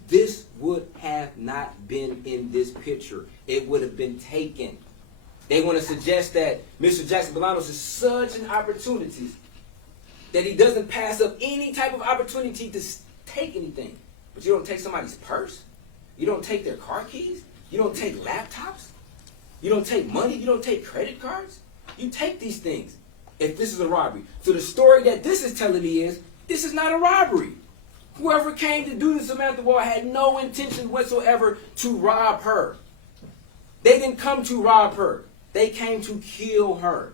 this would have not been in this picture. It would have been taken. They want to suggest that Mr. Jackson-Bolanos is such an opportunity that he doesn't pass up any type of opportunity to take anything. But you don't take somebody's purse. You don't take their car keys. You don't take laptops. You don't take money. You don't take credit cards. You take these things if this is a robbery. So the story that this is telling me is, this is not a robbery. Whoever came to do this, Samantha Woll, had no intention whatsoever to rob her. They didn't come to rob her. They came to kill her.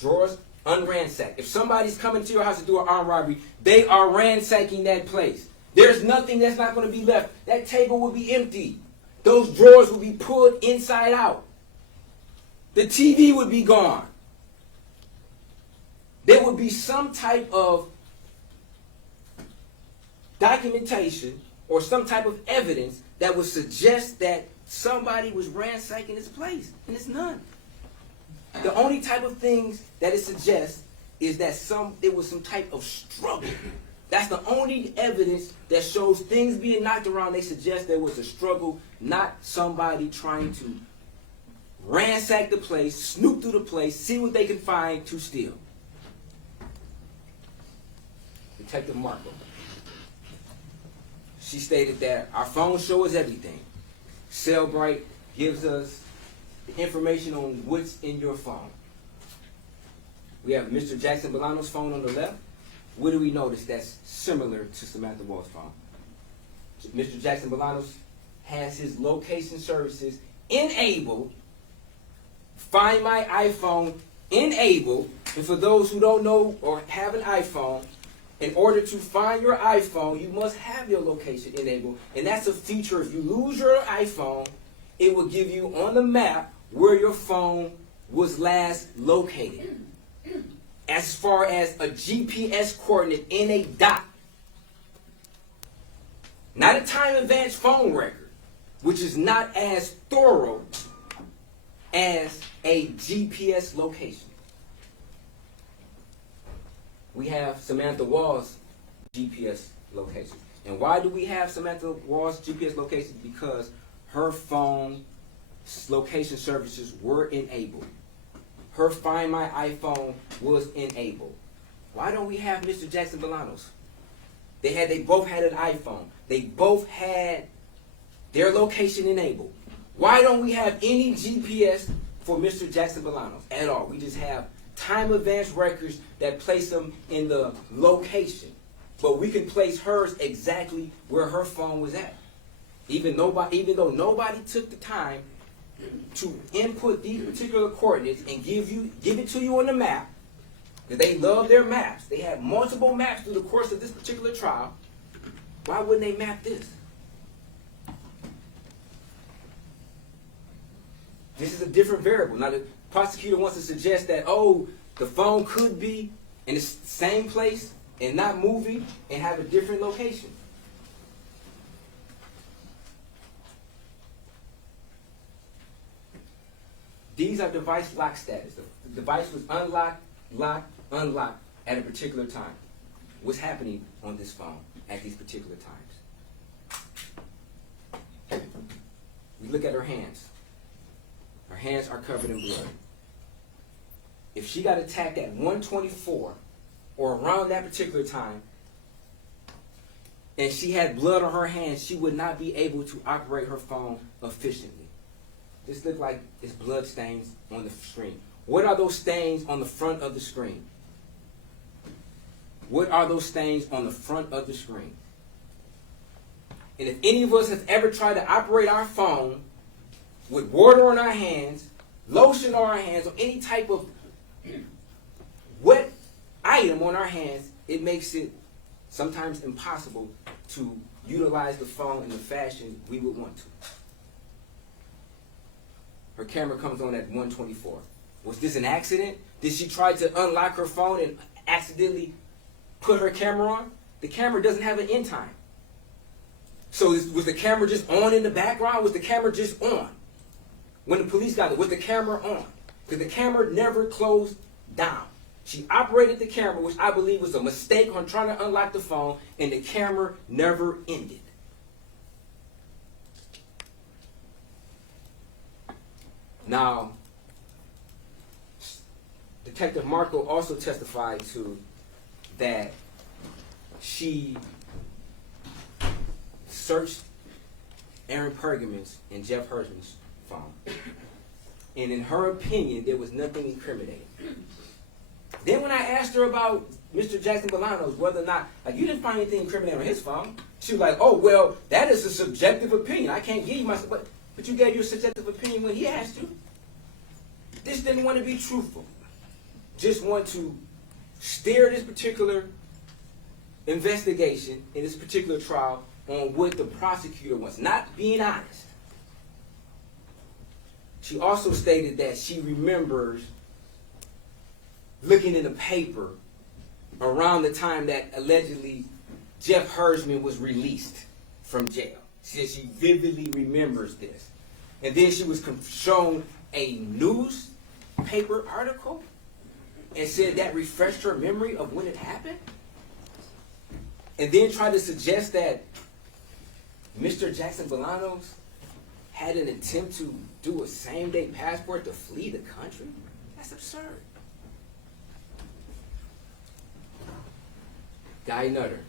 Drawers unransacked. If somebody's coming to your house to do an armed robbery, they are ransacking that place. There's nothing that's not going to be left. That table will be empty. Those drawers will be pulled inside out. The TV would be gone. There would be some type of documentation or some type of evidence that would suggest that somebody was ransacking this place, and it's none. The only type of things that it suggests is that there was some type of struggle. That's the only evidence that shows things being knocked around. They suggest there was a struggle, not somebody trying to ransack the place, snoop through the place, see what they can find to steal. Detective Marco. She stated that our phones show us everything. Cellbrite gives us the information on what's in your phone. We have Mr. Jackson-Bolanos' phone on the left. What do we notice that's similar to Samantha Woll's phone? Mr. Jackson-Bolanos has his location services enabled. Find My iPhone enabled. And for those who don't know or have an iPhone, in order to find your iPhone, you must have your location enabled. And that's a feature. If you lose your iPhone, it will give you on the map where your phone was last located, as far as a GPS coordinate in a dot. Not a time-advanced phone record, which is not as thorough as a GPS location. We have Samantha Woll's GPS location. And why do we have Samantha Woll's GPS location? Because her phone location services were enabled. Her Find My iPhone was enabled. Why don't we have Mr. Jackson-Bolanos? They both had an iPhone. They both had their location enabled. Why don't we have any GPS for Mr. Jackson-Bolanos at all? We just have time-advanced records that place them in the location. But we can place hers exactly where her phone was at. Even though nobody took the time to input these particular coordinates and give it to you on the map, because they love their maps. They had multiple maps through the course of this particular trial. Why wouldn't they map this? This is a different variable. Now the prosecutor wants to suggest that, oh, the phone could be in the same place and not moving and have a different location. These are device lock status. The device was unlocked, locked, unlocked at a particular time. What's happening on this phone at these particular times? We look at her hands. Her hands are covered in blood. If she got attacked at 1:24 or around that particular time, and she had blood on her hands, she would not be able to operate her phone efficiently. This looks like it's blood stains on the screen. What are those stains on the front of the screen? What are those stains on the front of the screen? And if any of us have ever tried to operate our phone with water on our hands, lotion on our hands, or any type of wet item on our hands, it makes it sometimes impossible to utilize the phone in the fashion we would want to. Her camera comes on at 1:24. Was this an accident? Did she try to unlock her phone and accidentally put her camera on? The camera doesn't have an end time. So was the camera just on in the background? Was the camera just on? When the police got it, was the camera on? Because the camera never closed down. She operated the camera, which I believe was a mistake on trying to unlock the phone, and the camera never ended. Now, Detective Marco also testified to that she searched Aaron Pergamons and Jeff Hersman's phone. And in her opinion, there was nothing incriminating. Then when I asked her about Mr. Jackson-Bolanos, whether or not, like, you didn't find anything incriminating on his phone, she was like, oh, well, that is a subjective opinion. I can't give you my, but you gave your subjective opinion when he asked you. This didn't want to be truthful. Just want to steer this particular investigation in this particular trial on what the prosecutor wants, not being honest. She also stated that she remembers looking in the paper around the time that allegedly Jeff Hersman was released from jail. She said she vividly remembers this. And then she was shown a newspaper article and said that refreshed her memory of when it happened. And then tried to suggest that Mr. Jackson-Bolanos had an attempt to do a same-day passport to flee the country? That's absurd. Guy Nutter,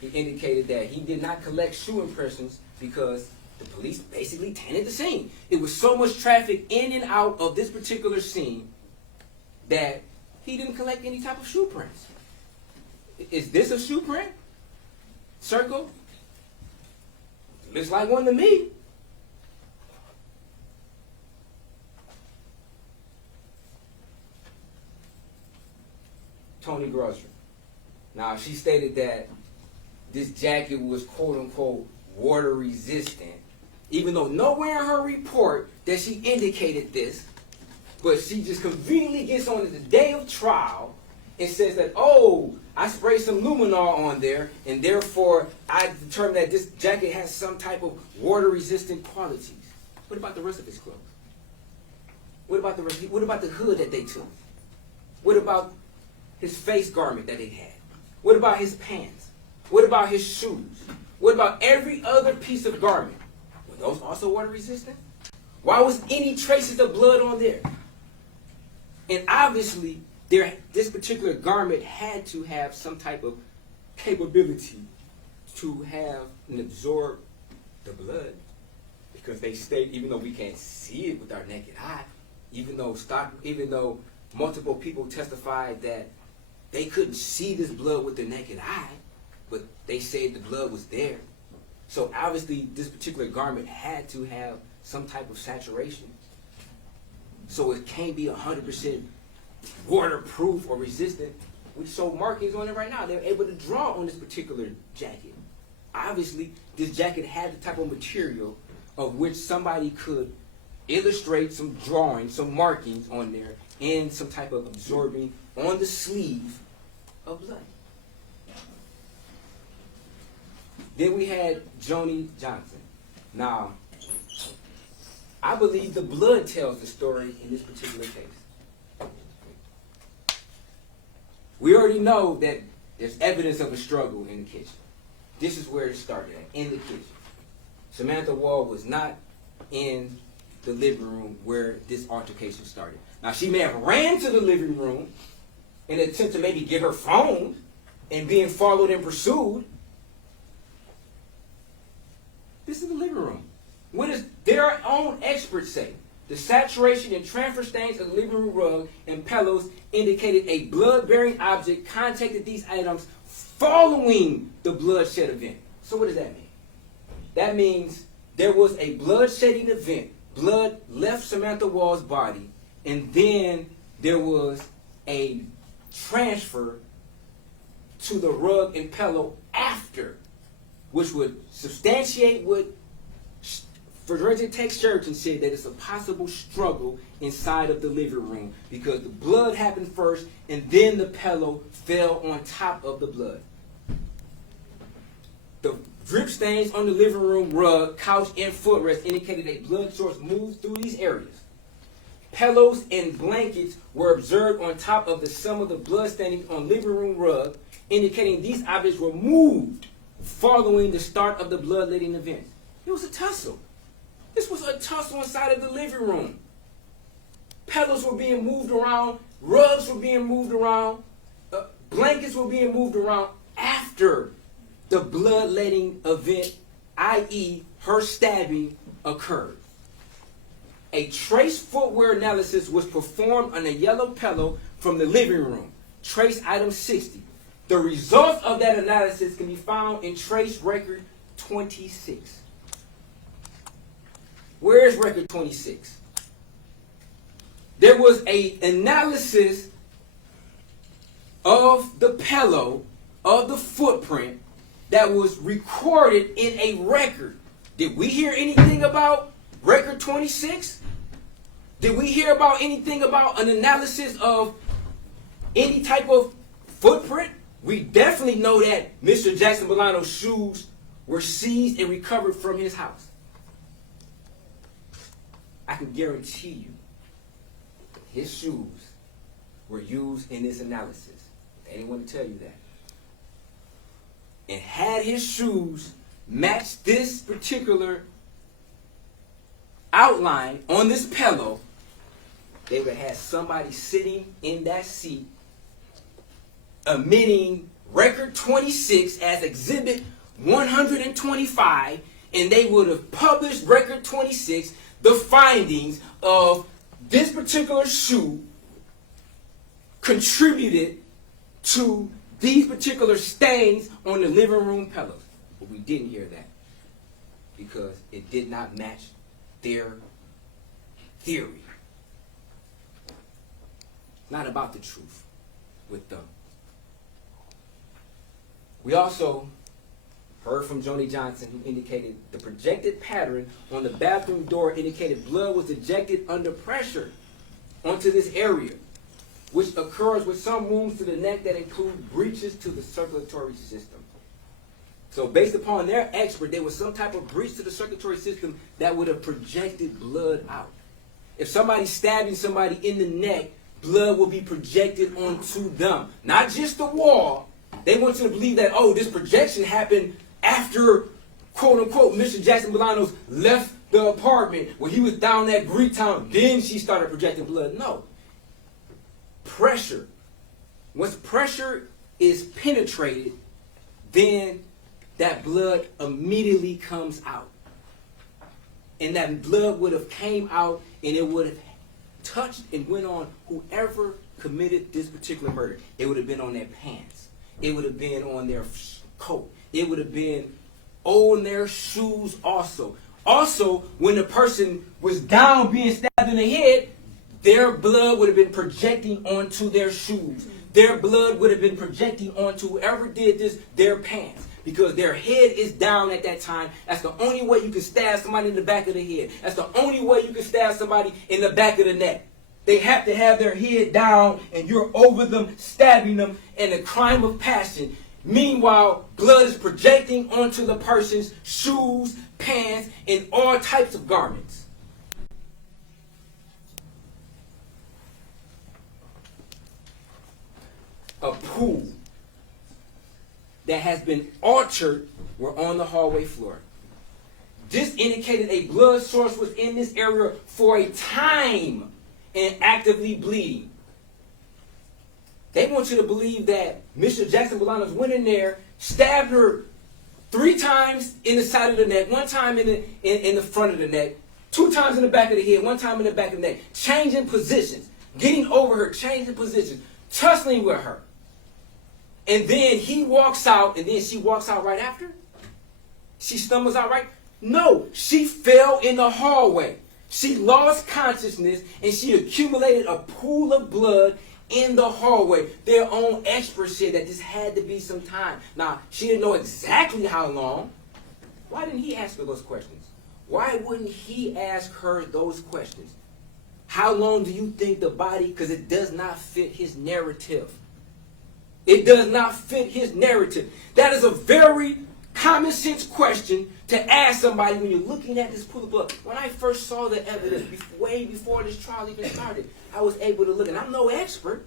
he indicated that he did not collect shoe impressions because the police basically tainted the scene. It was so much traffic in and out of this particular scene that he didn't collect any type of shoe prints. Is this a shoe print? Circle? Looks like one to me. Tony Grocery. Now, she stated that this jacket was quote-unquote water resistant, even though nowhere in her report that she indicated this, but she just conveniently gets on the day of trial and says that, oh, I sprayed some luminol on there, and therefore I determined that this jacket has some type of water-resistant qualities. What about the rest of his clothes? What about the hood that they took? What about his face garment that they had? What about his pants? What about his shoes? What about every other piece of garment? Were those also water-resistant? Why was any traces of blood on there? And obviously, this particular garment had to have some type of capability to have and absorb the blood, because they state, even though we can't see it with our naked eye, even though multiple people testified that they couldn't see this blood with their naked eye, but they said the blood was there. So obviously, this particular garment had to have some type of saturation. So it can't be 100% waterproof or resistant. We show markings on it right now. They're able to draw on this particular jacket. Obviously, this jacket had the type of material of which somebody could illustrate some drawings, some markings on there, and some type of absorbing on the sleeve of blood. Then we had Joni Johnson. Now, I believe the blood tells the story in this particular case. We already know that there's evidence of a struggle in the kitchen. This is where it started, in the kitchen. Samantha Woll was not in the living room where this altercation started. Now, she may have ran to the living room in an attempt to maybe get her phone and being followed and pursued. This is the living room. What does their own experts say? The saturation and transfer stains of the living room rug and pillows indicated a blood-bearing object contacted these items following the bloodshed event. So what does that mean? That means there was a blood-shedding event. Blood left Samantha Woll's body, and then there was a transfer to the rug and pillow after, which would substantiate what forensic tech surgeon said, that it's a possible struggle inside of the living room, because the blood happened first and then the pillow fell on top of the blood. The drip stains on the living room rug, couch, and footrest indicated a blood source moved through these areas. Pillows and blankets were observed on top of some of the blood stains on living room rug, indicating these objects were moved following the start of the bloodletting event. It was a tussle. This was a tussle inside of the living room. Pillows were being moved around, rugs were being moved around, blankets were being moved around after the bloodletting event i.e. her stabbing, occurred. A trace footwear analysis was performed on a yellow pillow from the living room. Trace item 60. The results of that analysis can be found in trace record 26. Where is record 26? There was an analysis of the pillow, of the footprint, that was recorded in a record. Did we hear anything about record 26? Did we hear about anything about an analysis of any type of footprint? We definitely know that Mr. Jackson-Bolanos' shoes were seized and recovered from his house. I can guarantee you his shoes were used in this analysis. Anyone to tell you that? And had his shoes matched this particular outline on this pillow, they would have had somebody sitting in that seat emitting record 26 as exhibit 125, and they would have published record 26, the findings of this particular shoe contributed to these particular stains on the living room pillows. But we didn't hear that because it did not match their theory. It's not about the truth with them. We also heard from Joni Johnson, who indicated the projected pattern on the bathroom door indicated blood was ejected under pressure onto this area, which occurs with some wounds to the neck that include breaches to the circulatory system. So based upon their expert, there was some type of breach to the circulatory system that would have projected blood out. If somebody's stabbing somebody in the neck, blood will be projected onto them. Not just the wall. They want you to believe that, oh, this projection happened after, quote unquote, Mr. Jackson-Bolanos left the apartment when he was down at Greektown. Then she started projecting blood. No. Pressure. Once pressure is penetrated, then that blood immediately comes out. And that blood would have came out and it would have touched and went on whoever committed this particular murder. It would have been on their pants. It would have been on their coat. It would have been on their shoes also. Also, when the person was down being stabbed in the head, their blood would have been projecting onto their shoes. Their blood would have been projecting onto whoever did this, their pants. Because their head is down at that time. That's the only way you can stab somebody in the back of the head. That's the only way you can stab somebody in the back of the neck. They have to have their head down and you're over them, stabbing them in a crime of passion. Meanwhile, blood is projecting onto the person's shoes, pants, and all types of garments. A pool that has been altered were on the hallway floor. This indicated a blood source was in this area for a time and actively bleeding. They want you to believe that Mr. Jackson-Bolanos went in there, stabbed her 3 times in the side of the neck, 1 time in the front of the neck, 2 times in the back of the head, 1 time in the back of the neck, changing positions, getting over her, changing positions, tussling with her. And then he walks out, and then she walks out right after? She stumbles out right? No, she fell in the hallway. She lost consciousness, and she accumulated a pool of blood in the hallway. Their own experts said that this had to be some time. Now, she didn't know exactly how long. Why didn't he ask her those questions? Why wouldn't he ask her those questions? How long do you think the body, because it does not fit his narrative. It does not fit his narrative. That is a very common sense question to ask somebody when you're looking at this pool of blood. When I first saw the evidence, way before this trial even started, I was able to look, and I'm no expert,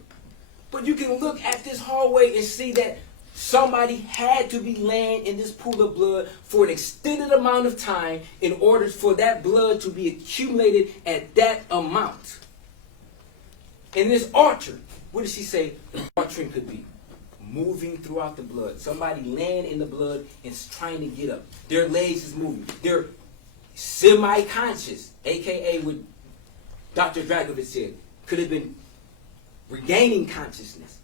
but you can look at this hallway and see that somebody had to be laying in this pool of blood for an extended amount of time in order for that blood to be accumulated at that amount. In this altered, what did she say the altering could be? moving throughout the blood. Somebody laying in the blood and trying to get up. Their legs is moving. They're semi-conscious, aka what Dr. Dragovich said, could have been regaining consciousness.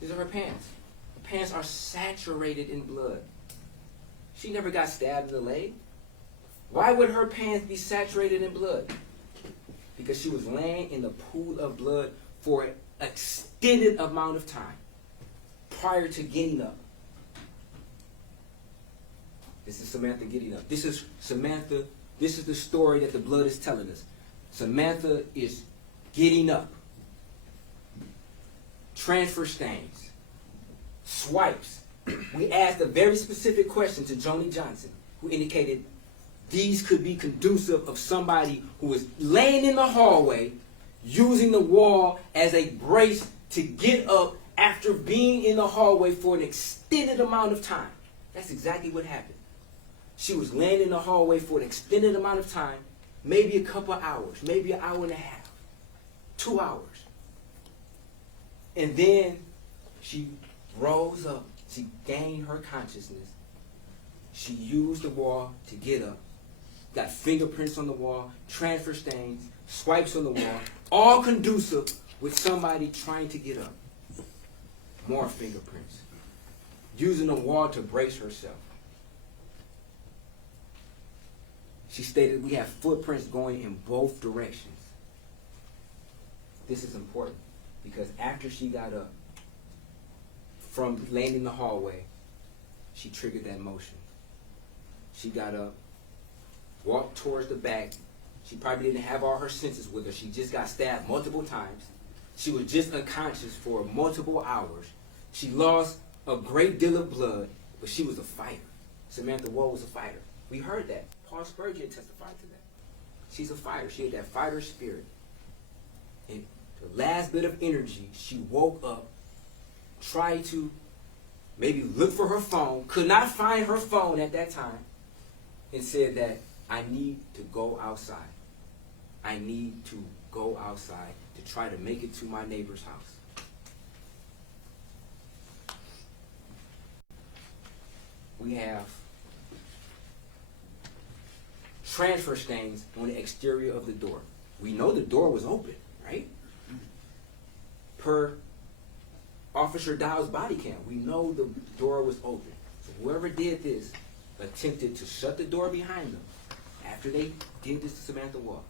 These are her pants. Her pants are saturated in blood. She never got stabbed in the leg. Why would her pants be saturated in blood? Because she was laying in the pool of blood for an extended amount of time prior to getting up. This is Samantha getting up. This is Samantha. This is the story that the blood is telling us. Samantha is getting up. Transfer stains. Swipes. We asked a very specific question to Joni Johnson, who indicated these could be conducive of somebody who is laying in the hallway, using the wall as a brace to get up after being in the hallway for an extended amount of time. That's exactly what happened. She was laying in the hallway for an extended amount of time, maybe a couple of hours, maybe an hour and a half, 2 hours. And then she rose up. She gained her consciousness. She used the wall to get up. Got fingerprints on the wall, transfer stains, swipes on the wall, all conducive with somebody trying to get up. More fingerprints. Using the wall to brace herself. She stated we have footprints going in both directions. This is important because after she got up from laying in the hallway, she triggered that motion. She got up, walked towards the back. She probably didn't have all her senses with her. She just got stabbed multiple times. She was just unconscious for multiple hours. She lost a great deal of blood, but she was a fighter. Samantha Woll was a fighter. We heard that. Paul Spurgeon testified to that. She's a fighter. She had that fighter spirit. And the last bit of energy, she woke up, tried to maybe look for her phone, could not find her phone at that time, and said that I need to go outside. I need to go outside to try to make it to my neighbor's house. We have transfer stains on the exterior of the door. We know the door was open, right? Per Officer Dow's body cam, we know the door was open. So whoever did this attempted to shut the door behind them. After they did this to Samantha Woll,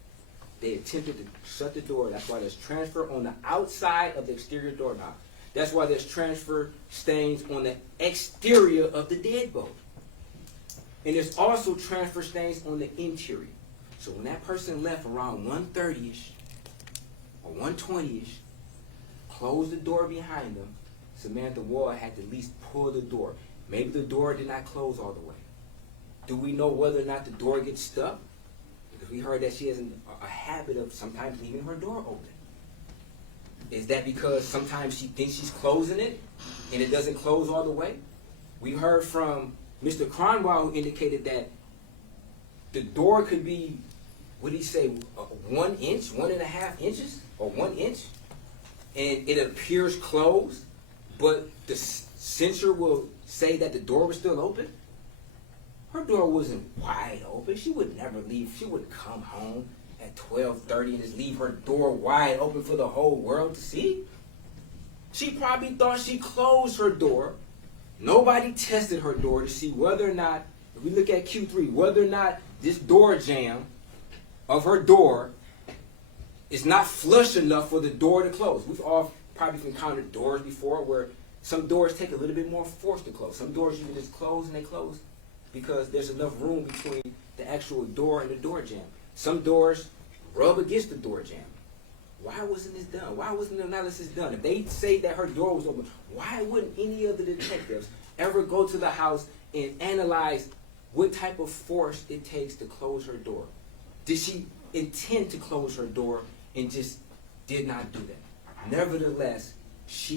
they attempted to shut the door. That's why there's transfer on the outside of the exterior doorknob. That's why there's transfer stains on the exterior of the deadbolt. And there's also transfer stains on the interior. So when that person left around 1:30-ish or 1:20-ish, closed the door behind them, Samantha Woll had to at least pull the door. Maybe the door did not close all the way. Do we know whether or not the door gets stuck? Because we heard that she has a habit of sometimes leaving her door open. Is that because sometimes she thinks she's closing it and it doesn't close all the way? We heard from Mr. Cronwell, who indicated that the door could be, what did he say, 1 inch, 1.5 inches, or 1 inch, and it appears closed, but the sensor will say that the door was still open. Her door wasn't wide open. She would never leave. She would come home at 12:30 and just leave her door wide open for the whole world to see. She probably thought she closed her door. Nobody tested her door to see whether or not, if we look at Q3, whether or not this door jamb of her door is not flush enough for the door to close. We've all probably encountered doors before where some doors take a little bit more force to close. Some doors you can just close and they close because there's enough room between the actual door and the door jamb. Some doors rub against the door jamb. Why wasn't this done? Why wasn't the analysis done? If they say that her door was open, why wouldn't any of the detectives ever go to the house and analyze what type of force it takes to close her door? Did she intend to close her door and just did not do that? Nevertheless, if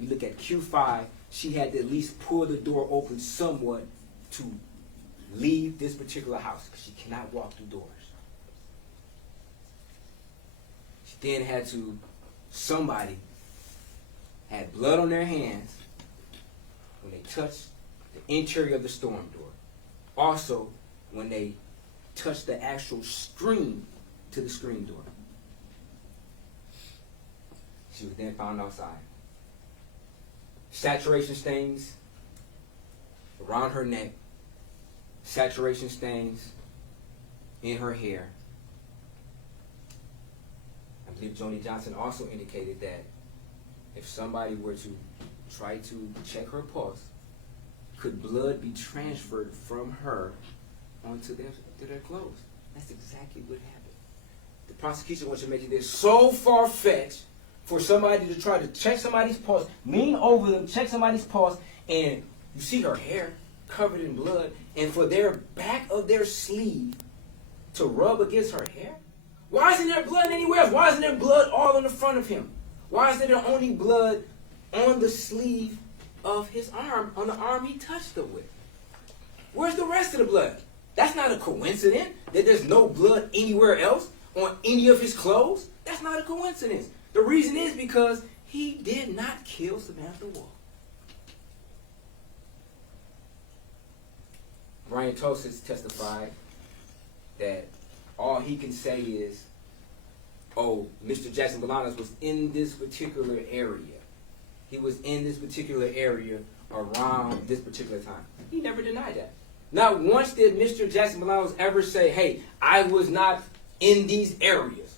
we look at Q5, she had to at least pull the door open somewhat to leave this particular house because she cannot walk through doors. She then had to somebody had blood on their hands when they touched the interior of the storm door. Also, when they touched the actual screen to the screen door. She was then found outside. Saturation stains around her neck, saturation stains in her hair. I believe Joni Johnson also indicated that if somebody were to try to check her pulse, could blood be transferred from her onto their clothes? That's exactly what happened. The prosecution wants to make it so far-fetched for somebody to try to check somebody's pulse, lean over them, check somebody's pulse, and you see her hair covered in blood, and for their back of their sleeve to rub against her hair? Why isn't there blood anywhere else? Why isn't there blood all in the front of him? Why is there only blood on the sleeve of his arm, on the arm he touched her with? Where's the rest of the blood? That's not a coincidence that there's no blood anywhere else on any of his clothes. That's not a coincidence. The reason is because he did not kill Samantha Woll. Brian Tosis testified that all he can say is, oh, Mr. Jackson-Bolanos was in this particular area. He was in this particular area around this particular time. He never denied that. Not once did Mr. Jackson-Bolanos ever say, hey, I was not in these areas.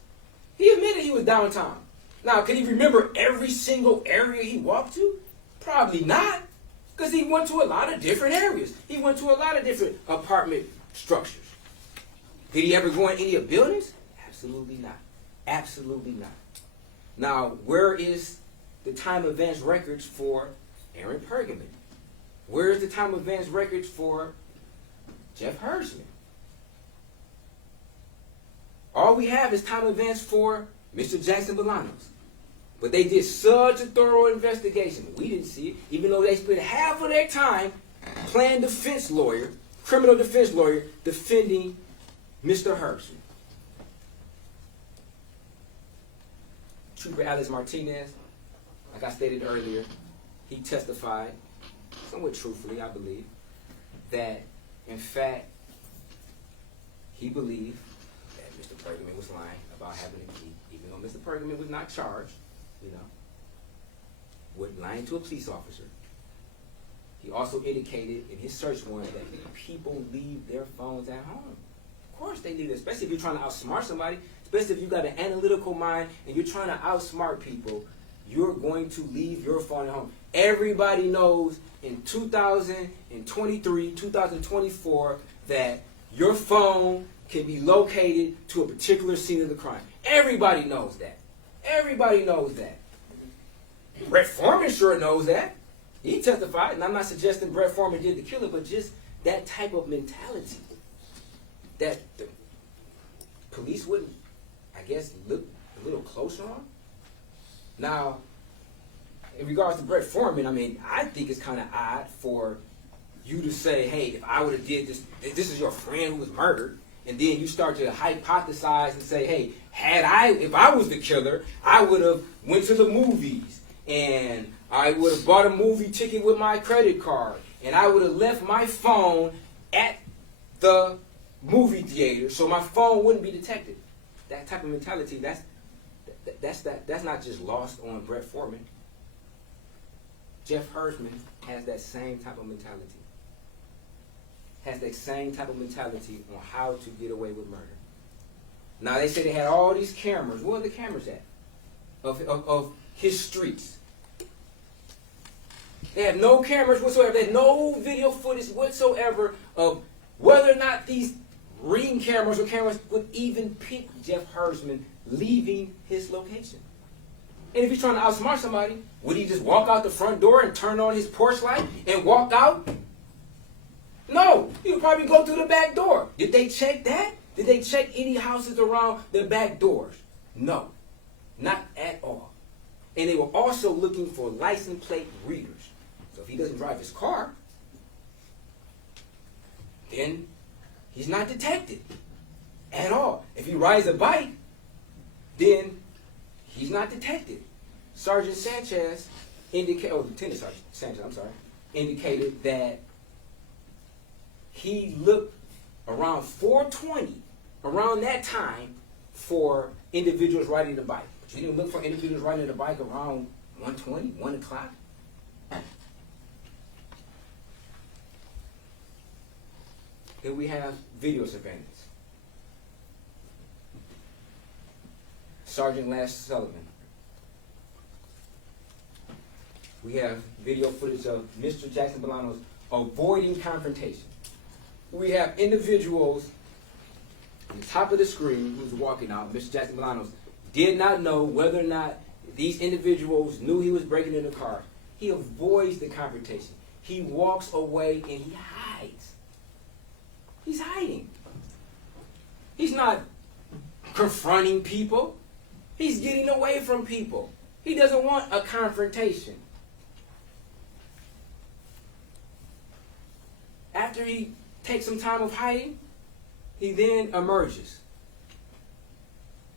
He admitted he was downtown. Now, can he remember every single area he walked to? Probably not, because he went to a lot of different areas. He went to a lot of different apartment structures. Did he ever go in any of buildings? Absolutely not. Absolutely not. Now, where is the time advance records for Aaron Pergamon? Where is the time advance records for Jeff Hersman? All we have is time advance for Mr. Jackson-Bolanos. But they did such a thorough investigation. We didn't see it, even though they spent half of their time playing defense lawyer, criminal defense lawyer, defending Mr. Hersman. Trooper Alex Martinez, like I stated earlier, he testified, somewhat truthfully, I believe, that in fact, he believed that Mr. Pergamon was lying about having a key, even though Mr. Pergamon was not charged, with lying to a police officer. He also indicated in his search warrant that people leave their phones at home. Of course they leave it, especially if you're trying to outsmart somebody, especially if you've got an analytical mind and you're trying to outsmart people, you're going to leave your phone at home. Everybody knows in 2023, 2024, that your phone can be located to a particular scene of the crime. Everybody knows that. Everybody knows that. Brett Foreman sure knows that. He testified, and I'm not suggesting Brett Foreman did the killing, but just that type of mentality that the police wouldn't, I guess, look a little closer on. Now, in regards to Brett Foreman, I mean, I think it's kind of odd for you to say, hey, if I would have did this, this is your friend who was murdered, and then you start to hypothesize and say, hey, if I was the killer, I would have went to the movies, and I would have bought a movie ticket with my credit card, and I would have left my phone at the movie theater so my phone wouldn't be detected. That type of mentality, that's not just lost on Brett Foreman. Jeff Hersman has that same type of mentality. Has that same type of mentality on how to get away with murder. Now they say they had all these cameras. Where are the cameras at? Of his streets. They have no cameras whatsoever. They have no video footage whatsoever of whether or not these ring cameras or cameras would even pick Jeff Hersman leaving his location. And if he's trying to outsmart somebody, would he just walk out the front door and turn on his porch light and walk out? No, he would probably go through the back door. Did they check that? Did they check any houses around the back doors? No, not at all. And they were also looking for license plate readers. So if he doesn't drive his car, then he's not detected at all. If he rides a bike, then he's not detected. Sergeant Sanchez indicated, oh, Lieutenant Sergeant Sanchez, I'm sorry, indicated that he looked around 4:20, around that time, for individuals riding the bike. But you didn't look for individuals riding the bike around 1:20, 1 o'clock. Then we have video surveillance. Sergeant Lash Sullivan. We have video footage of Mr. Jackson-Bolanos avoiding confrontation. We have individuals on the top of the screen who's walking out. Mr. Jackson-Bolanos did not know whether or not these individuals knew he was breaking in the car. He avoids the confrontation. He walks away and he hides. He's hiding. He's not confronting people. He's getting away from people. He doesn't want a confrontation. After he takes some time of hiding, he then emerges.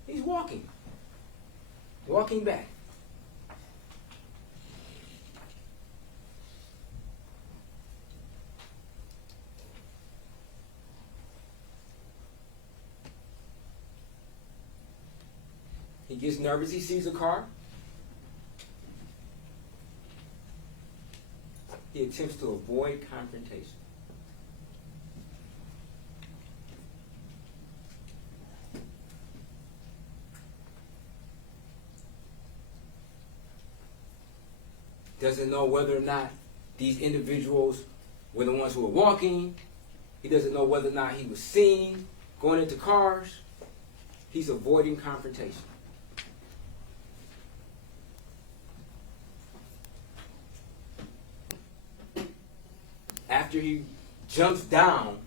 He's walking back. He gets nervous. He sees a car. He attempts to avoid confrontation. Doesn't know whether or not these individuals were the ones who were walking. He doesn't know whether or not he was seen going into cars. He's avoiding confrontation. After he jumps down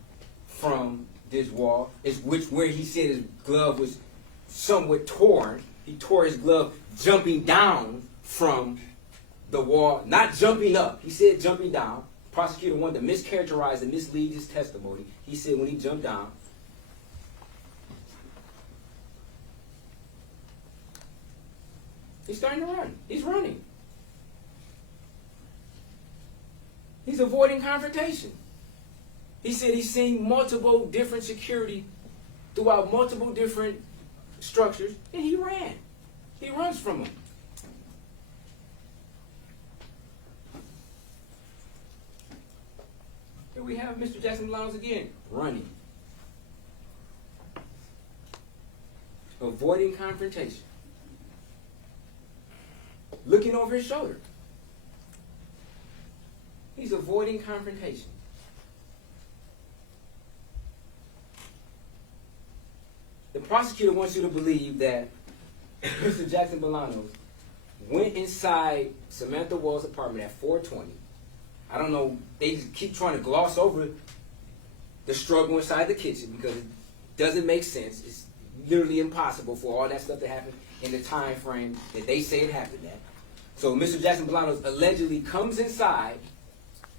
from this wall, where he said his glove was somewhat torn. He tore his glove jumping down from the wall, not jumping up. He said jumping down. Prosecutor wanted to mischaracterize and mislead his testimony. He said when he jumped down. He's starting to run. He's running. He's avoiding confrontation. He said he's seen multiple different security throughout multiple different structures, and he ran. He runs from them. Here we have Mr. Jackson-Bolanos again, running. Avoiding confrontation. Looking over his shoulder. He's avoiding confrontation. The prosecutor wants you to believe that Mr. Jackson-Bolanos went inside Samantha Woll's apartment at 4:20. I don't know, they just keep trying to gloss over the struggle inside the kitchen because it doesn't make sense. It's literally impossible for all that stuff to happen in the time frame that they say it happened at. So Mr. Jackson-Bolanos allegedly comes inside,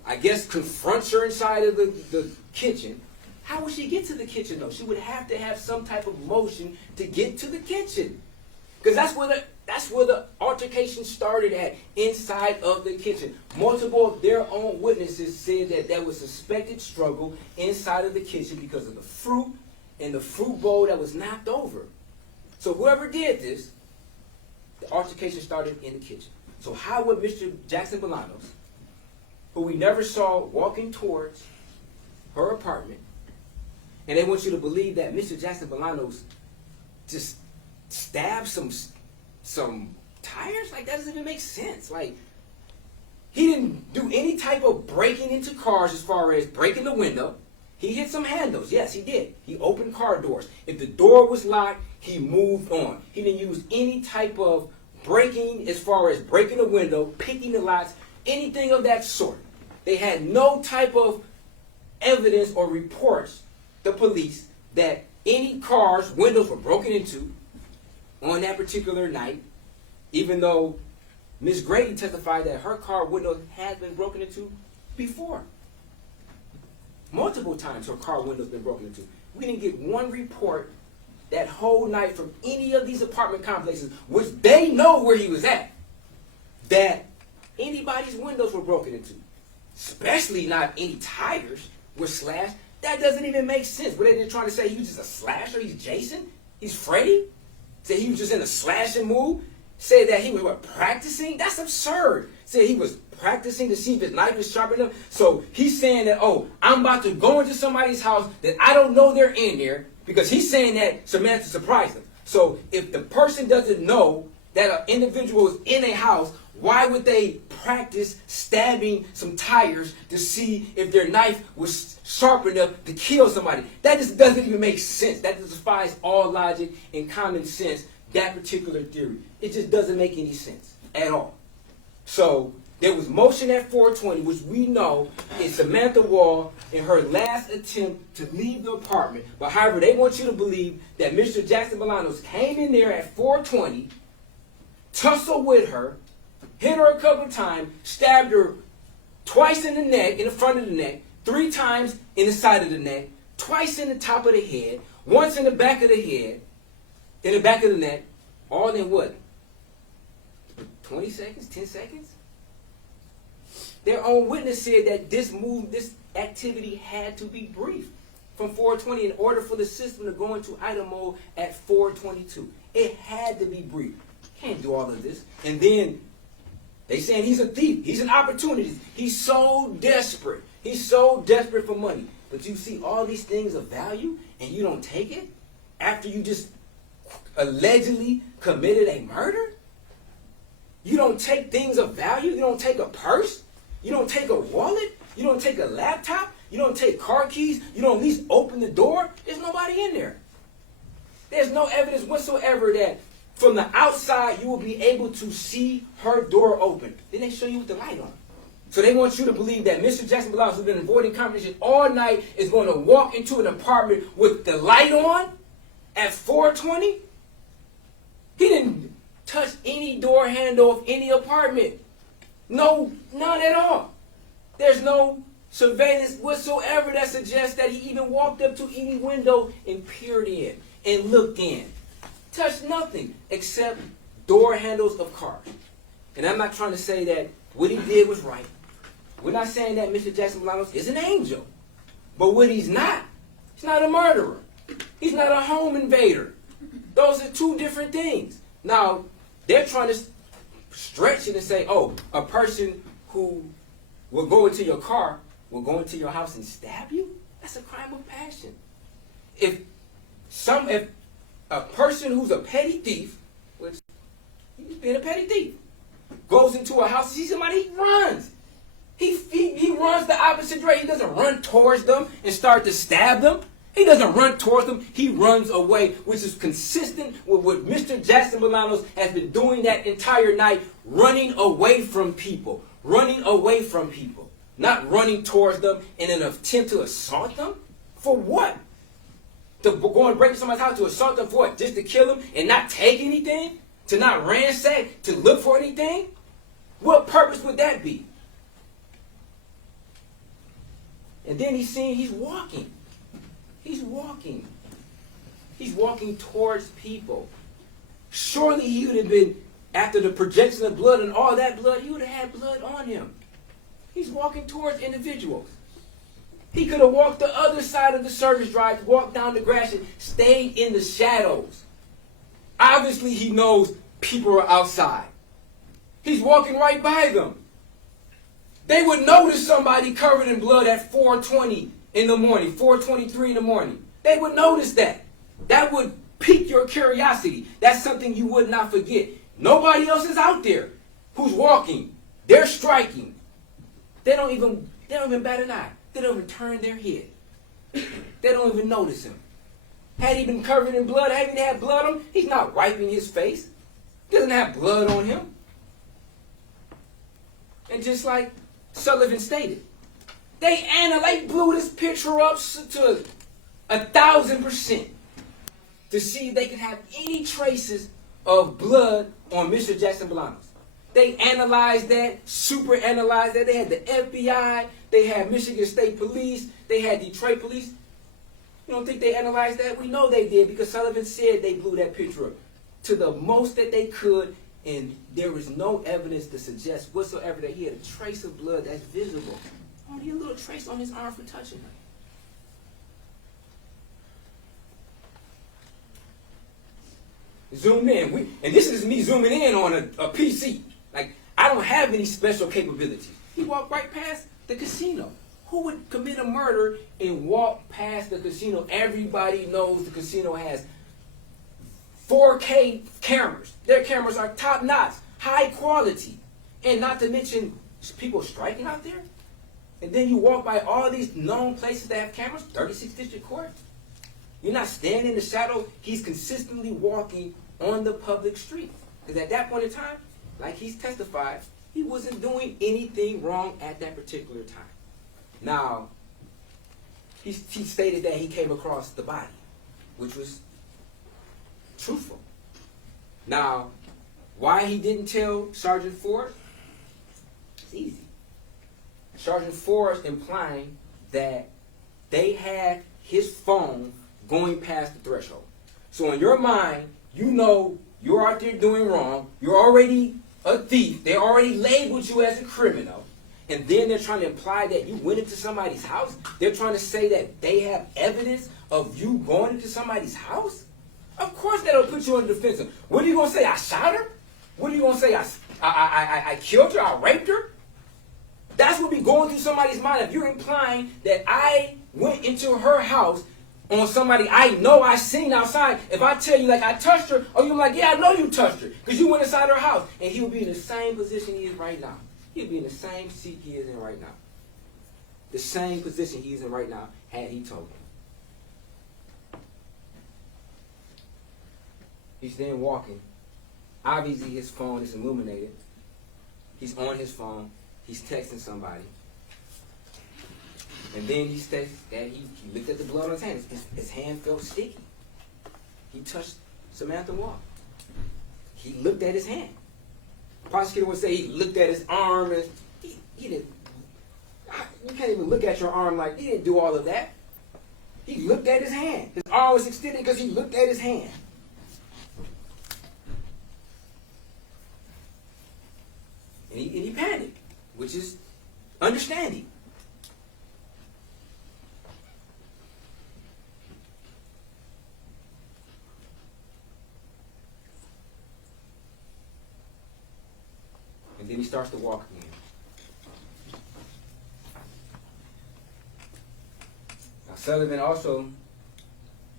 I guess confronts her inside of the kitchen. How would she get to the kitchen though? She would have to have some type of motion to get to the kitchen. Because that's where the altercation started at, inside of the kitchen. Multiple of their own witnesses said that there was suspected struggle inside of the kitchen because of the fruit and the fruit bowl that was knocked over. So whoever did this, the altercation started in the kitchen. So how would Mr. Jackson-Bolanos, who we never saw walking towards her apartment, and they want you to believe that Mr. Jackson-Bolanos just stabbed some tires? Like, that doesn't even make sense. Like, he didn't do any type of breaking into cars as far as breaking the window. He hit some handles. Yes, he did. He opened car doors. If the door was locked, he moved on. He didn't use any type of breaking as far as breaking the window, picking the locks, anything of that sort. They had no type of evidence or reports, the police, that any cars' windows were broken into on that particular night, even though Ms. Grady testified that her car window had been broken into before. Multiple times her car window's been broken into. We didn't get one report that whole night from any of these apartment complexes, which they know where he was at. that anybody's windows were broken into. Especially not any tires were slashed. That doesn't even make sense. Were they just trying to say he was just a slasher? He's Jason? He's Freddy? Say he was just in a slashing mood? Say that he was practicing? That's absurd. Say he was practicing to see if his knife is sharp enough. So he's saying that, oh, I'm about to go into somebody's house that I don't know they're in there, because he's saying that Samantha surprised him. So if the person doesn't know that an individual is in a house, why would they practice stabbing some tires to see if their knife was sharp enough to kill somebody? That just doesn't even make sense. That just defies all logic and common sense, that particular theory. It just doesn't make any sense at all. So there was motion at 420, which we know is Samantha Woll in her last attempt to leave the apartment. But however, they want you to believe that Mr. Jackson-Bolanos came in there at 420, tussled with her, hit her a couple of times, stabbed her twice in the neck, in the front of the neck, 3 times in the side of the neck, twice in the top of the head, once in the back of the head, in the back of the neck, all in what? 20 seconds? 10 seconds? Their own witness said that this activity had to be brief from 420 in order for the system to go into idle mode at 422. It had to be brief. Can't do all of this. And then they saying he's a thief. He's an opportunist. He's so desperate. He's so desperate for money. But you see all these things of value and you don't take it after you just allegedly committed a murder? You don't take things of value? You don't take a purse? You don't take a wallet? You don't take a laptop? You don't take car keys? You don't at least open the door? There's nobody in there. There's no evidence whatsoever that from the outside you will be able to see her door open. Then they show you with the light on. So they want you to believe that Mr. Jackson-Bolanos, who's been avoiding competition all night, is going to walk into an apartment with the light on at 420? He didn't touch any door handle of any apartment. No, none at all. There's no surveillance whatsoever that suggests that he even walked up to any window and peered in and looked in. Touched nothing except door handles of cars. And I'm not trying to say that what he did was right. We're not saying that Mr. Jackson-Bolanos is an angel. But what he's not a murderer. He's not a home invader. Those are two different things. Now, they're trying to stretch it and say, oh, a person who will go into your car, will go into your house and stab you? That's a crime of passion. If a person who's a petty thief, which he's been a petty thief, goes into a house, sees somebody, he runs. He runs the opposite direction. He doesn't run towards them and start to stab them. He doesn't run towards them. He runs away, which is consistent with what Mr. Jackson-Bolanos has been doing that entire night, running away from people. Running away from people. Not running towards them in an attempt to assault them. For what? To go and break into somebody's house to assault them for what? Just to kill them and not take anything? To not ransack? To look for anything? What purpose would that be? And then he's walking. He's walking. He's walking towards people. Surely he would have been, after the projection of blood and all that blood, he would have had blood on him. He's walking towards individuals. He could have walked the other side of the service drive, walked down the grass and stayed in the shadows. Obviously he knows people are outside. He's walking right by them. They would notice somebody covered in blood at 4:20 in the morning, 4:23 in the morning. They would notice that. That would pique your curiosity. That's something you would not forget. Nobody else is out there who's walking. They're striking. They don't even bat an eye. They don't even turn their head. They don't even notice him. Had he been covered in blood, had he had blood on him, he's not wiping his face. He doesn't have blood on him. And just like Sullivan stated, they blew this picture up to 1,000% to see if they could have any traces of blood on Mr. Jackson-Bolanos. They analyzed that, super analyzed that. They had the FBI, they had Michigan State Police, they had Detroit Police. You don't think they analyzed that? We know they did because Sullivan said they blew that picture up to the most that they could And there is no evidence to suggest whatsoever that he had a trace of blood that's visible. Only a little trace on his arm for touching her. Zoom in. And this is me zooming in on a PC. Like, I don't have any special capabilities. He walked right past the casino. Who would commit a murder and walk past the casino? Everybody knows the casino has 4K cameras. Their cameras are top notch, high quality. And not to mention people striking out there. And then you walk by all these known places that have cameras, 36th District Court. You're not standing in the shadow. He's consistently walking on the public street. Because at that point in time, like he's testified, he wasn't doing anything wrong at that particular time. Now, he stated that he came across the body, which was truthful. Now, why he didn't tell Sergeant Ford? It's easy. Sergeant Ford is implying that they had his phone going past the threshold. So in your mind, you know you're out there doing wrong. You're already a thief. They already labeled you as a criminal. And then they're trying to imply that you went into somebody's house. They're trying to say that they have evidence of you going into somebody's house. Of course that'll put you on the defensive. What are you going to say? I shot her? What are you going to say? I killed her? I raped her? That's what be going through somebody's mind. If you're implying that I went into her house on somebody I know I seen outside, if I tell you like I touched her, or you're like, yeah, I know you touched her because you went inside her house. And he would be in the same position he is right now. He'd be in the same seat he is in right now. The same position he's in right now had he told him. He's then walking. Obviously his phone is illuminated. He's on his phone. He's texting somebody. And then he states that he looked at the blood on his hand. His hand felt sticky. He touched Samantha Woll. He looked at his hand. The prosecutor would say he looked at his arm and he didn't. You can't even look at your arm like he didn't do all of that. He looked at his hand. His arm was extended because he looked at his hand. And he panicked, which is understanding. And then he starts to walk again. Now Sullivan also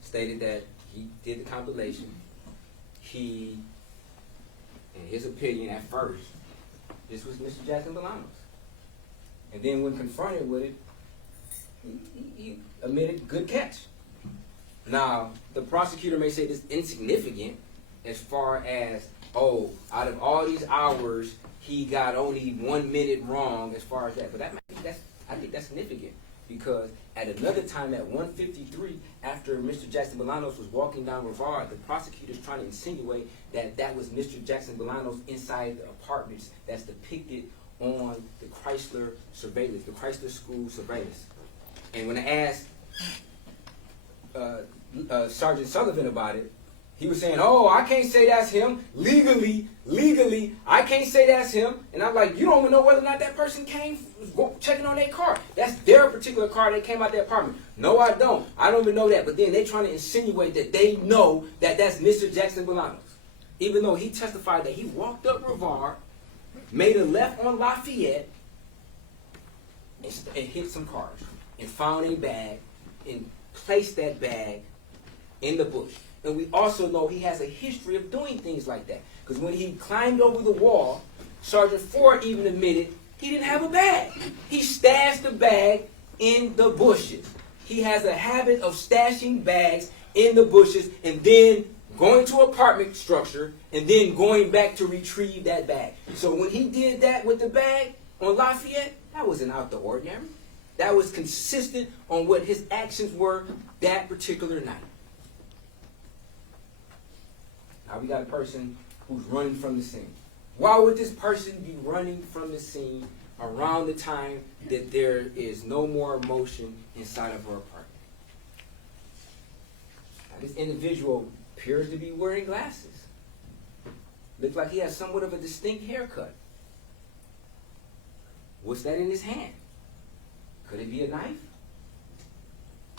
stated that he did the compilation. He, in his opinion at first, this was Mr. Jackson-Bolanos. And then when confronted with it, he admitted good catch. Now, the prosecutor may say this is insignificant as far as, oh, out of all these hours, he got only 1 minute wrong as far as that. But I think that's significant because at another time at 1:53, after Mr. Jackson-Bolanos was walking down Brevard, the prosecutor's trying to insinuate that that was Mr. Jackson-Bolanos inside the apartments that's depicted on the Chrysler surveillance, the Chrysler school surveillance. And when I asked Sergeant Sullivan about it, he was saying, oh, I can't say that's him. Legally, I can't say that's him. And I'm like, you don't even know whether or not that person came checking on their car. That's their particular car that came out their apartment. No, I don't. I don't even know that. But then they're trying to insinuate that they know that that's Mr. Jackson-Bolanos. Even though he testified that he walked up Brevard, made a left on Lafayette, and hit some cars, and found a bag, and placed that bag in the bush. And we also know he has a history of doing things like that. Because when he climbed over the wall, Sergeant Ford even admitted he didn't have a bag. He stashed the bag in the bushes. He has a habit of stashing bags in the bushes and then going to an apartment structure and then going back to retrieve that bag. So when he did that with the bag on Lafayette, that wasn't out the ordinary. That was consistent on what his actions were that particular night. Now we got a person who's running from the scene. Why would this person be running from the scene around the time that there is no more motion inside of her apartment? Now, this individual appears to be wearing glasses. Looked like he had somewhat of a distinct haircut. What's that in his hand? Could it be a knife?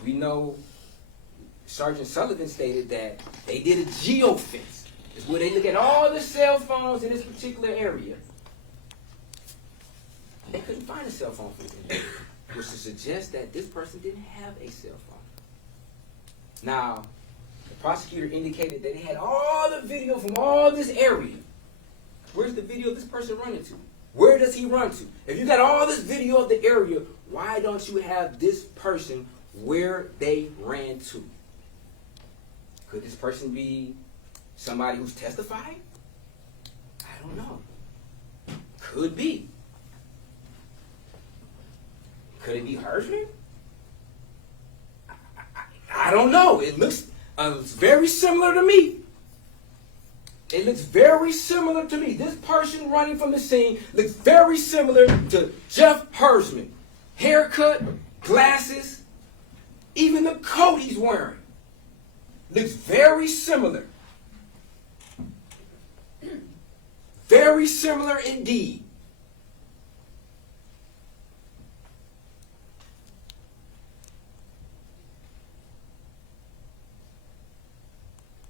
We know Sergeant Sullivan stated that they did a geofence. It's where they look at all the cell phones in this particular area. They couldn't find a cell phone from him, which to suggest that this person didn't have a cell phone. Now, the prosecutor indicated that they had all the video from all this area. Where's the video of this person running to? Where does he run to? If you got all this video of the area, why don't you have this person where they ran to? Could this person be somebody who's testified? I don't know. Could be. Could it be Hersman? I don't know. It looks very similar to me. It looks very similar to me. This person running from the scene looks very similar to Jeff Hersman. Haircut, glasses, even the coat he's wearing looks very similar. Very similar indeed.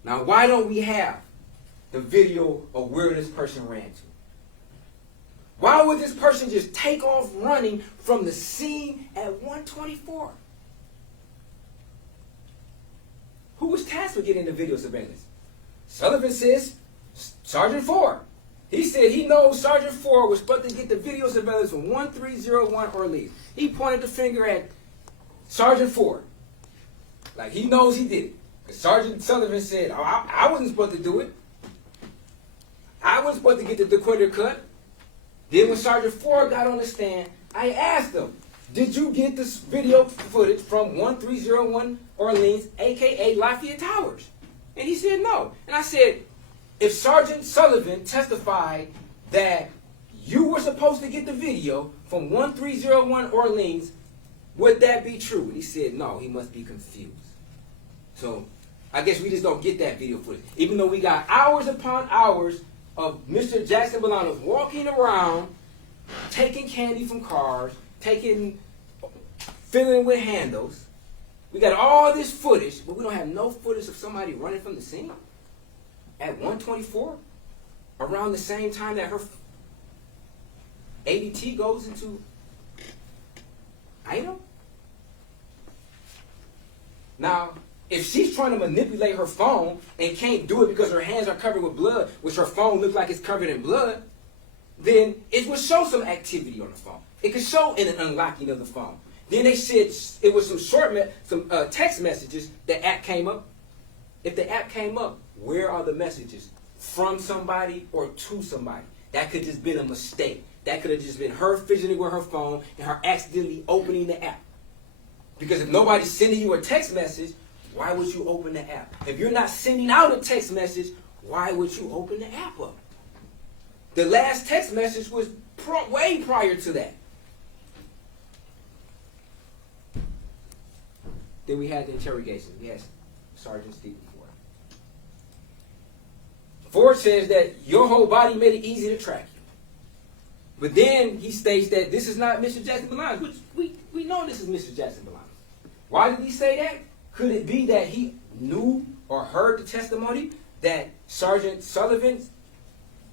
Now, why don't we have the video of where this person ran to? Why would this person just take off running from the scene at 124? Who was tasked with getting the video surveillance? Sullivan says Sergeant Ford. He said he knows Sergeant Ford was supposed to get the video surveillance from 1301 Orleans. He pointed the finger at Sergeant Ford. Like he knows he did it. Sergeant Sullivan said, oh, I wasn't supposed to do it. I wasn't supposed to get the dequator cut. Then when Sergeant Ford got on the stand, I asked him, did you get this video footage from 1301 Orleans, a.k.a. Lafayette Towers? And he said no. And I said, if Sergeant Sullivan testified that you were supposed to get the video from 1301 Orleans, would that be true? And he said no, he must be confused. So I guess we just don't get that video footage. Even though we got hours upon hours of Mr. Jackson-Bolanos walking around, taking candy from cars, filling with handles. We got all this footage, but we don't have no footage of somebody running from the scene at 124 around the same time that her ADT goes into item. Now, if she's trying to manipulate her phone and can't do it because her hands are covered with blood, which her phone looks like it's covered in blood, then it would show some activity on the phone. It could show in an unlocking of the phone. Then they said it was some text messages. The app came up. If the app came up, where are the messages? From somebody or to somebody? That could just been a mistake. That could have just been her fidgeting with her phone and her accidentally opening the app. Because if nobody's sending you a text message, why would you open the app? If you're not sending out a text message, why would you open the app up? The last text message was way prior to that. Then we had the interrogation. Yes, Sergeant Stephen Ford. Ford says that your whole body made it easy to track you. But then he states that this is not Mr. Jackson-Bolanos, which we know this is Mr. Jackson-Bolanos. Why did he say that? Could it be that he knew or heard the testimony that Sergeant Sullivan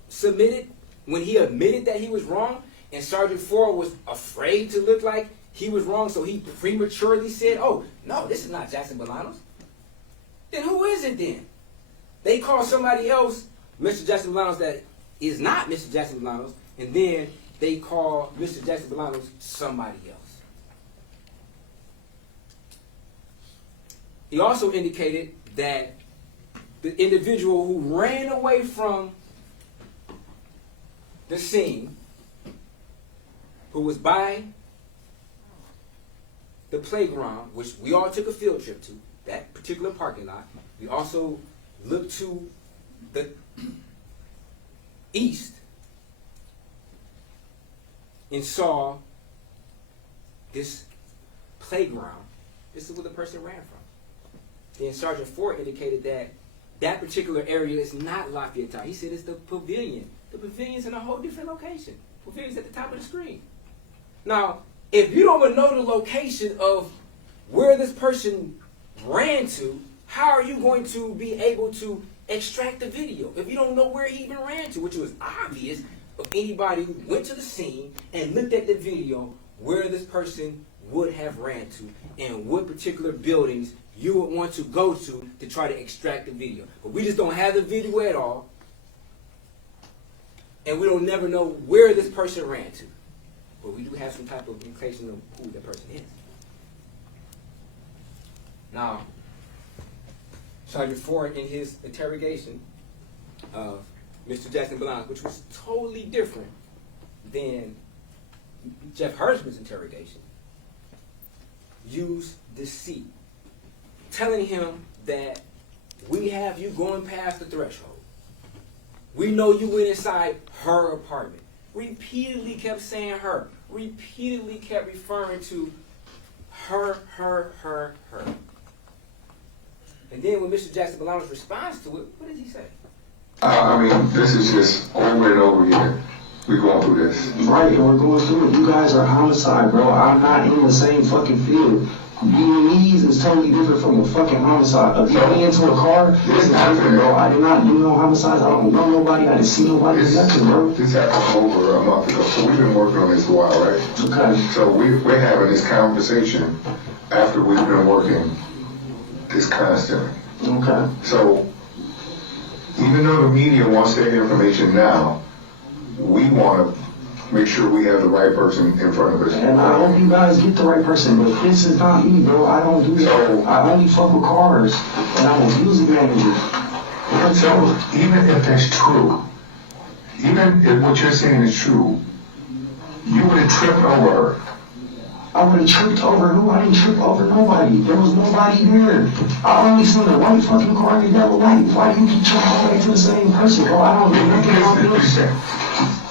submitted when he admitted that he was wrong, and Sergeant Ford was afraid to look like he was wrong, so he prematurely said, oh, no, this is not Jackson-Bolanos. Then who is it then? They call somebody else Mr. Jackson-Bolanos that is not Mr. Jackson-Bolanos, and then they call Mr. Jackson-Bolanos somebody else. He also indicated that the individual who ran away from the scene, who was by the playground, which we all took a field trip to, that particular parking lot. We also looked to the east and saw this playground. This is where the person ran from. Then Sergeant Ford indicated that that particular area is not Lafayette Tower. He said it's the pavilion. The pavilion's in a whole different location. Pavilion's at the top of the screen. Now, if you don't even know the location of where this person ran to, how are you going to be able to extract the video if you don't know where he even ran to, which was obvious of anybody who went to the scene and looked at the video where this person would have ran to and what particular buildings you would want to go to try to extract the video. But we just don't have the video at all, and we don't never know where this person ran to. But we do have some type of indication of who that person is. Now, Sergeant Ford, in his interrogation of Mr. Jackson-Bolanos, which was totally different than Jeff Hersman's interrogation, used deceit, telling him that we have you going past the threshold. We know you went inside her apartment. Repeatedly kept saying her. Repeatedly kept referring to her. And then when Mr. Jackson-Bolanos responds to it, what does he say? I mean, this is just over and over again. We're going through this. Right, and we're going through it. You guys are homicide, bro. I'm not in the same fucking field. Vietnamese is totally different from a fucking homicide. Getting into a car, this is different, bro. I did not do no homicides. I don't know nobody. I didn't see nobody. Nothing, bro. This happened over a month ago. So we've been working on this for a while, right? Okay. So we're having this conversation after we've been working this constantly. Okay. So even though the media wants their information now, we want to make sure we have the right person in front of us. And I hope you guys get the right person, but this is not me, bro. I don't do that. So, I only fuck with cars, and I'm a music manager. So even if that's true, even if what you're saying is true, you would have tripped over her. I would have tripped over who? I didn't trip over nobody. There was nobody there. I only seen the white fucking car and the yellow light. Why do you keep trying to go back to the same person, bro? I don't know nothing about this.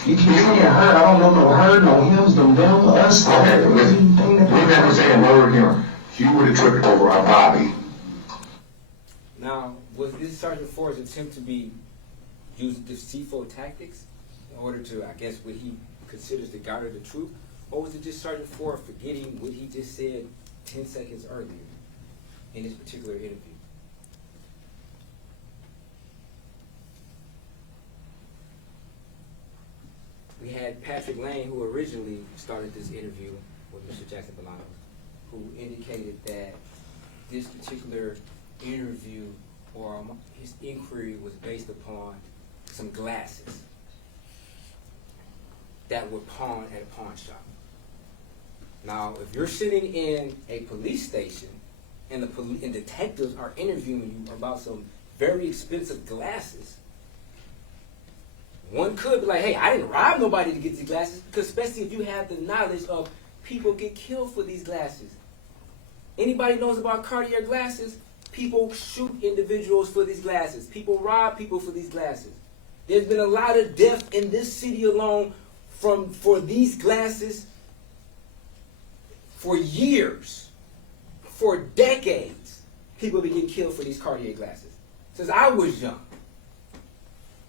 You keep saying her. I don't know no her, no hims, no them, us. Okay, listen. We never say a word here. You would have tripped over our Bobby. Now, was this Sergeant Ford's attempt to be using deceitful tactics in order to, I guess, what he considers to garner the truth? Or was it just Sergeant Ford forgetting what he just said 10 seconds earlier in this particular interview? We had Patrick Lane, who originally started this interview with Mr. Jackson-Bolanos, who indicated that this particular interview or his inquiry was based upon some glasses that were pawned at a pawn shop. Now, if you're sitting in a police station and and detectives are interviewing you about some very expensive glasses, one could be like, hey, I didn't rob nobody to get these glasses, because especially if you have the knowledge of people get killed for these glasses. Anybody knows about Cartier glasses? People shoot individuals for these glasses. People rob people for these glasses. There's been a lot of death in this city alone for these glasses for years, for decades. People have been getting killed for these Cartier glasses since I was young.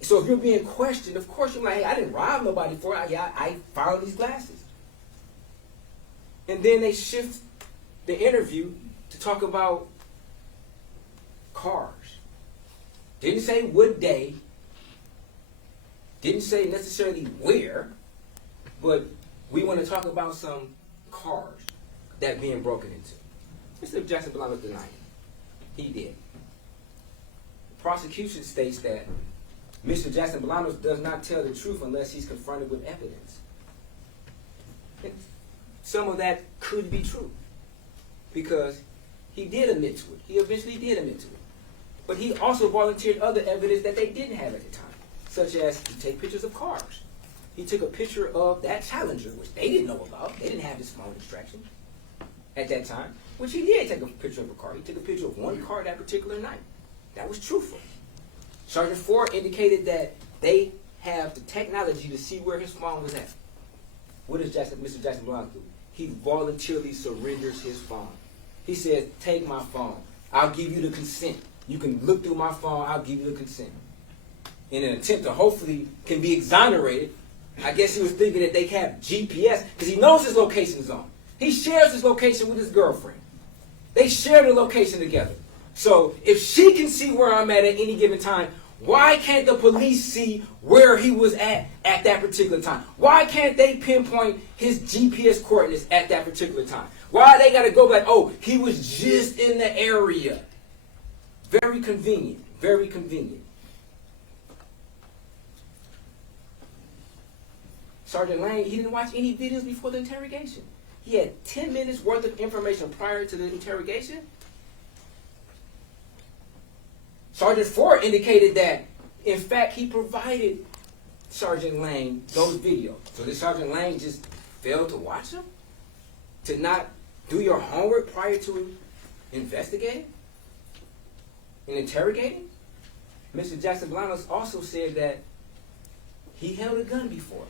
So if you're being questioned, of course you're like, hey, I didn't rob nobody for it. I found these glasses. And then they shift the interview to talk about cars. Didn't say what day, didn't say necessarily where, but we want to talk about some cars that being broken into. Mr. Jackson-Bolanos denied it. He did. The prosecution states that Mr. Jackson-Bolanos does not tell the truth unless he's confronted with evidence. And some of that could be true, because he did admit to it. He eventually did admit to it. But he also volunteered other evidence that they didn't have at the time, such as he take pictures of cars. He took a picture of that Challenger, which they didn't know about. They didn't have his phone extraction at that time, which he did take a picture of a car. He took a picture of one car that particular night. That was truthful. Sergeant Ford indicated that they have the technology to see where his phone was at. What does Mr. Jackson-Bolanos do? He voluntarily surrenders his phone. He says, take my phone. I'll give you the consent You can look through my phone. I'll give you the consent. In an attempt to hopefully can be exonerated, I guess he was thinking that they have GPS because he knows his location zone. He shares his location with his girlfriend. They share the location together. So if she can see where I'm at any given time, why can't the police see where he was at that particular time? Why can't they pinpoint his GPS coordinates at that particular time? Why they got to go back, oh, he was just in the area. Very convenient. Very convenient. Sergeant Lang, he didn't watch any videos before the interrogation. He had 10 minutes worth of information prior to the interrogation. Sergeant Ford indicated that, in fact, he provided Sergeant Lang those videos. So did Sergeant Lang just fail to watch them? To not do your homework prior to investigating and interrogating? Mr. Jackson-Bolanos also said that he held a gun before.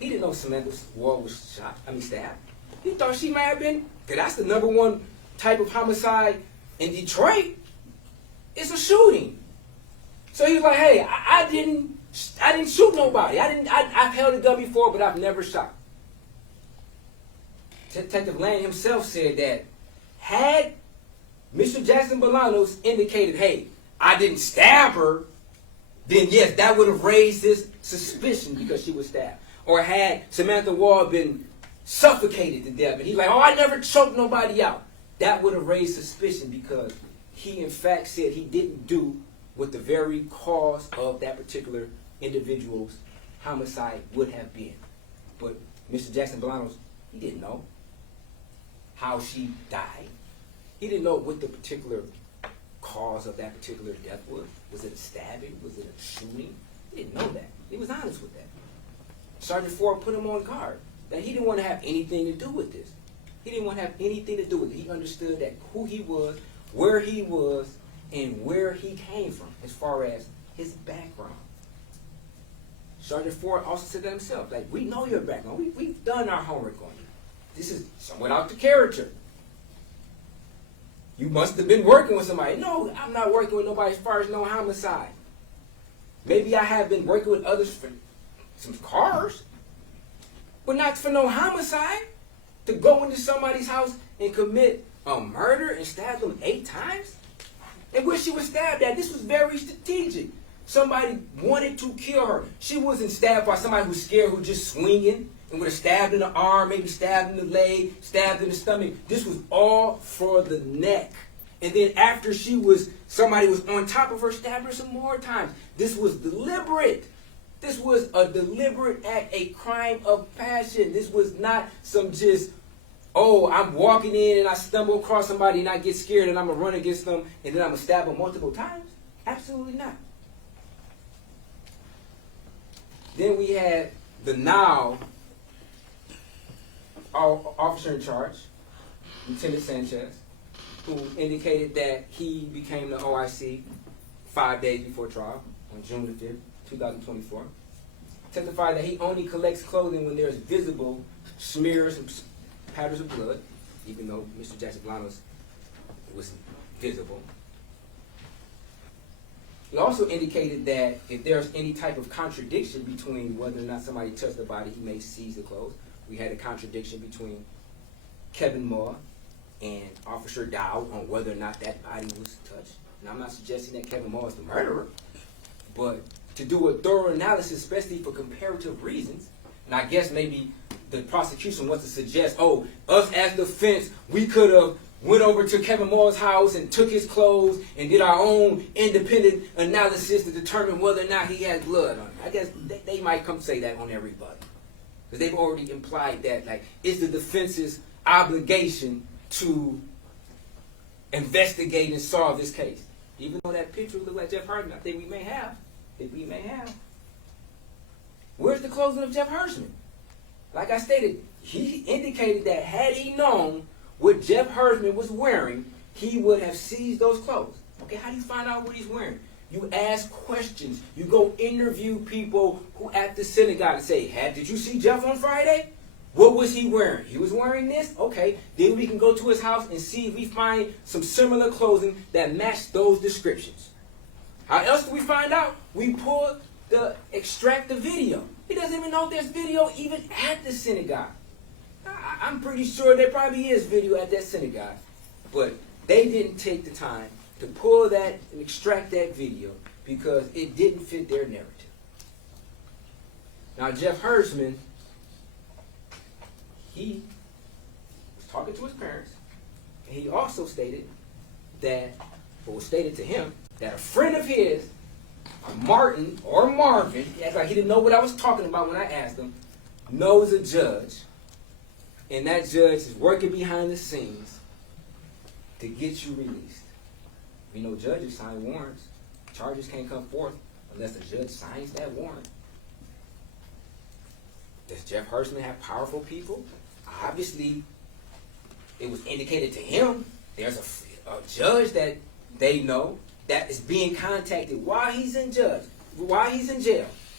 He didn't know Samantha Woll was stabbed. He thought she might have been, because that's the '1 type of homicide in Detroit. It's a shooting. So he was like, hey, I didn't shoot nobody. I've held a gun before, but I've never shot. Detective Lang himself said that had Mr. Jackson-Bolanos indicated, hey, I didn't stab her, then yes, that would have raised his suspicion because she was stabbed. Or had Samantha Woll been suffocated to death, and he's like, oh, I never choked nobody out. That would have raised suspicion because he, in fact, said he didn't do what the very cause of that particular individual's homicide would have been. But Mr. Jackson-Bolanos, he didn't know how she died. He didn't know what the particular cause of that particular death was. Was it a stabbing? Was it a shooting? He didn't know that. He was honest with that. Sergeant Ford put him on guard that he didn't want to have anything to do with this. He didn't want to have anything to do with it. He understood that who he was, where he was, and where he came from as far as his background. Sergeant Ford also said that himself, like, we know your background. We've done our homework on you. This is somewhat out the character. You must have been working with somebody. No, I'm not working with nobody as far as no homicide. Maybe I have been working with others for some cars, but not for no homicide. To go into somebody's house and commit a murder and stab them 8 times? And where she was stabbed at, this was very strategic. Somebody wanted to kill her. She wasn't stabbed by somebody who's scared, who's just swinging and would have stabbed in the arm, maybe stabbed in the leg, stabbed in the stomach. This was all for the neck. And then after somebody was on top of her, stabbed her some more times. This was deliberate. This was a deliberate act, a crime of passion. This was not some just, oh, I'm walking in and I stumble across somebody and I get scared and I'm going to run against them and then I'm going to stab them multiple times. Absolutely not. Then we had the now officer in charge, Lieutenant Sanchez, who indicated that he became the OIC 5 days before trial on June the 5th. 2024, testified that he only collects clothing when there's visible smears and patterns of blood, even though Mr. Jackson-Bolanos was visible. He also indicated that if there's any type of contradiction between whether or not somebody touched the body, he may seize the clothes. We had a contradiction between Kevin Moore and Officer Dow on whether or not that body was touched. And I'm not suggesting that Kevin Moore is the murderer, but to do a thorough analysis, especially for comparative reasons, and I guess maybe the prosecution wants to suggest, oh, us as defense, we could have went over to Kevin Moore's house and took his clothes and did our own independent analysis to determine whether or not he has blood on him. I guess they might come say that on everybody. Because they've already implied that, like, it's the defense's obligation to investigate and solve this case. Even though that picture looked like Jeff Hartman, I think we may have. Where's the clothing of Jeff Hirschman? Like I stated, he indicated that had he known what Jeff Hirschman was wearing, he would have seized those clothes. Okay, how do you find out what he's wearing? You ask questions. You go interview people who at the synagogue and say, did you see Jeff on Friday? What was he wearing? He was wearing this? Okay. Then we can go to his house and see if we find some similar clothing that match those descriptions. How else do we find out? We extract the video. He doesn't even know if there's video even at the synagogue. I'm pretty sure there probably is video at that synagogue. But they didn't take the time to pull that and extract that video because it didn't fit their narrative. Now, Jeff Hersman, he was talking to his parents, and he also stated that, or was stated to him, that a friend of his, Martin or Marvin, he acted like he didn't know what I was talking about when I asked him, knows a judge, and that judge is working behind the scenes to get you released. We know judges sign warrants. Charges can't come forth unless the judge signs that warrant. Does Jeff Hersman have powerful people? Obviously, it was indicated to him there's a judge that they know that is being contacted while he's in jail.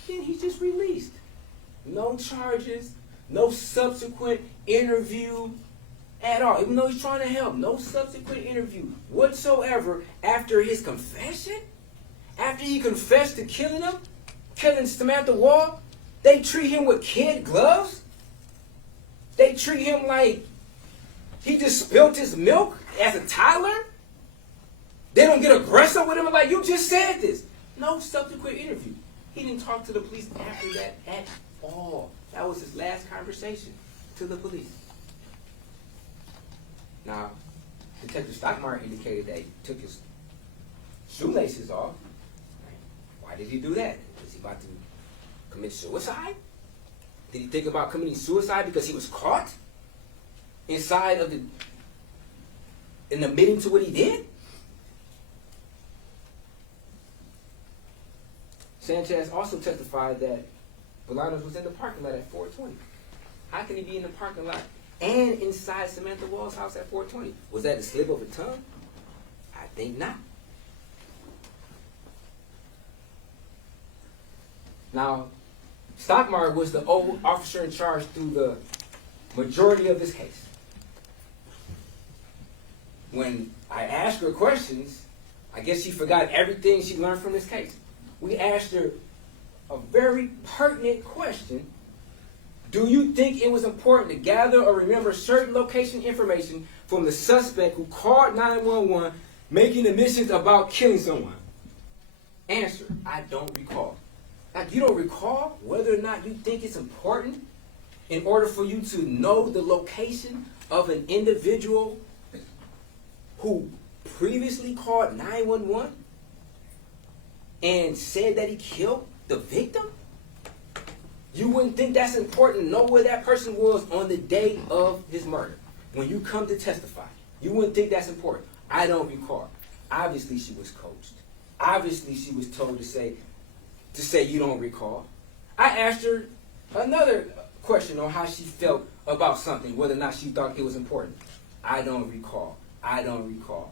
Then he's just released. No charges, no subsequent interview at all. Even though he's trying to help, no subsequent interview whatsoever after his confession. After he confessed to killing Samantha Woll, they treat him with kid gloves. They treat him like he just spilled his milk as a toddler. They don't get aggressive with him like, you just said this. No subsequent interview. He didn't talk to the police after that at all. That was his last conversation to the police. Now, Detective Stockmar indicated that he took his shoelaces off. Why did he do that? Was he about to commit suicide? Did he think about committing suicide because he was caught inside of in admitting to what he did? Sanchez also testified that Bolanos was in the parking lot at 420. How can he be in the parking lot and inside Samantha Woll's house at 420? Was that a slip of a tongue? I think not. Now, Stockmar was the old officer in charge through the majority of this case. When I asked her questions, I guess she forgot everything she learned from this case. We asked her a very pertinent question. Do you think it was important to gather or remember certain location information from the suspect who called 911 making admissions about killing someone? Answer, I don't recall. Now, you don't recall whether or not you think it's important in order for you to know the location of an individual who previously called 911 and said that he killed the victim? You wouldn't think that's important to know where that person was on the day of his murder. When you come to testify, you wouldn't think that's important. I don't recall. Obviously, she was coached. Obviously, she was told to say you don't recall. I asked her another question on how she felt about something, whether or not she thought it was important. I don't recall. I don't recall.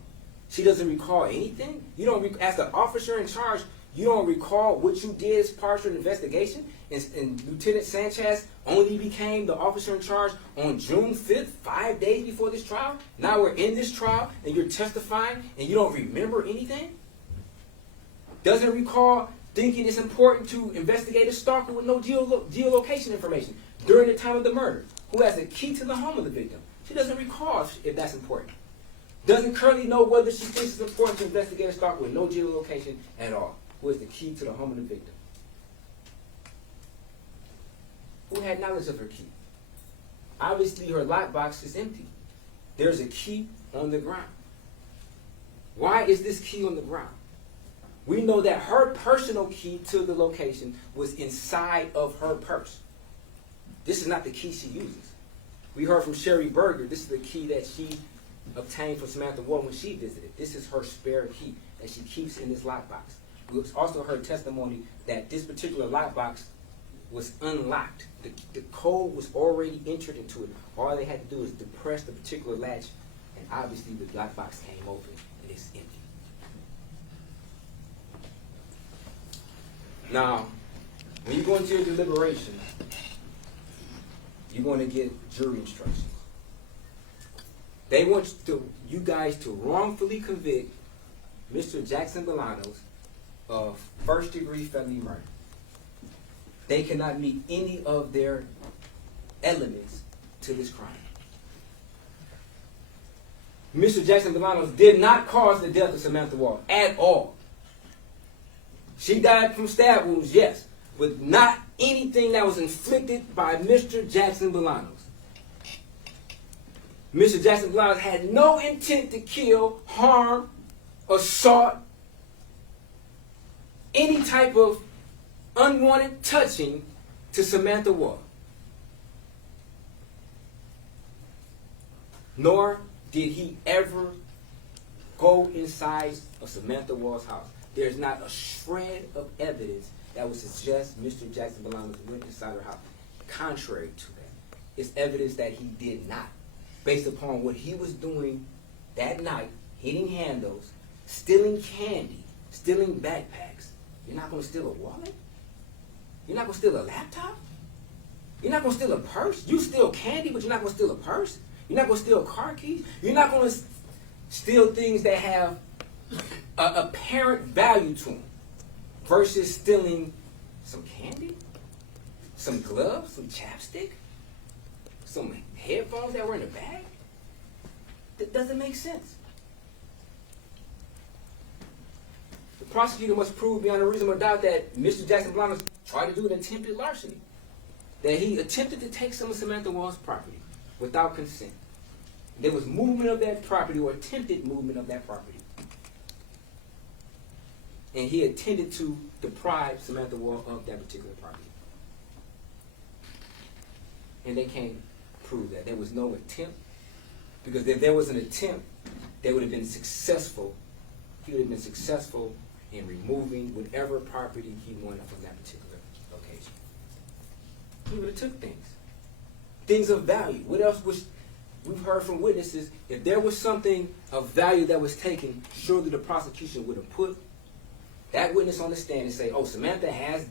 She doesn't recall anything? You don't, as the officer in charge, you don't recall what you did as part of your investigation? And Lieutenant Sanchez only became the officer in charge on June 5th, 5 days before this trial? Now we're in this trial and you're testifying and you don't remember anything? Doesn't recall thinking it's important to investigate a stalker with no geolocation information during the time of the murder, who has a key to the home of the victim. She doesn't recall if that's important. Doesn't currently know whether she thinks it's important to investigate a stalker with no geolocation at all, who is the key to the home of the victim. Who had knowledge of her key? Obviously, her lockbox is empty. There's a key on the ground. Why is this key on the ground? We know that her personal key to the location was inside of her purse. This is not the key she uses. We heard from Sherry Berger, this is the key that she obtained from Samantha Woll when she visited. This is her spare key that she keeps in this lockbox. We also heard testimony that this particular lockbox was unlocked. The code was already entered into it. All they had to do is depress the particular latch, and obviously the lockbox came open and it's empty. Now, when you go into your deliberation, you're going to get jury instructions. They want you guys to wrongfully convict Mr. Jackson-Bolanos of first-degree felony murder. They cannot meet any of their elements to this crime. Mr. Jackson-Bolanos did not cause the death of Samantha Woll at all. She died from stab wounds, yes, but not anything that was inflicted by Mr. Jackson-Bolanos. Mr. Jackson-Bolanos had no intent to kill, harm, assault, any type of unwanted touching to Samantha Woll. Nor did he ever go inside of Samantha Woll's house. There's not a shred of evidence that would suggest Mr. Jackson-Bolanos went inside her house. Contrary to that, it's evidence that he did not, based upon what he was doing that night, hitting handles, stealing candy, stealing backpacks. You're not going to steal a wallet? You're not going to steal a laptop? You're not going to steal a purse? You steal candy, but you're not going to steal a purse? You're not going to steal car keys? You're not going to steal things that have an apparent value to them versus stealing some candy, some gloves, some chapstick, some headphones that were in a bag? That doesn't make sense. The prosecutor must prove beyond a reasonable doubt that Mr. Jackson-Bolanos tried to do an attempted larceny, that he attempted to take some of Samantha Woll's property without consent. There was movement of that property or attempted movement of that property. And he intended to deprive Samantha Woll of that particular property. And they can't prove that. There was no attempt. Because if there was an attempt, they would have been successful. He would have been successful in removing whatever property he wanted from that particular location. He would have took things. Things of value. What else was... We've heard from witnesses, if there was something of value that was taken, surely the prosecution would have put that witness on the stand and say, oh,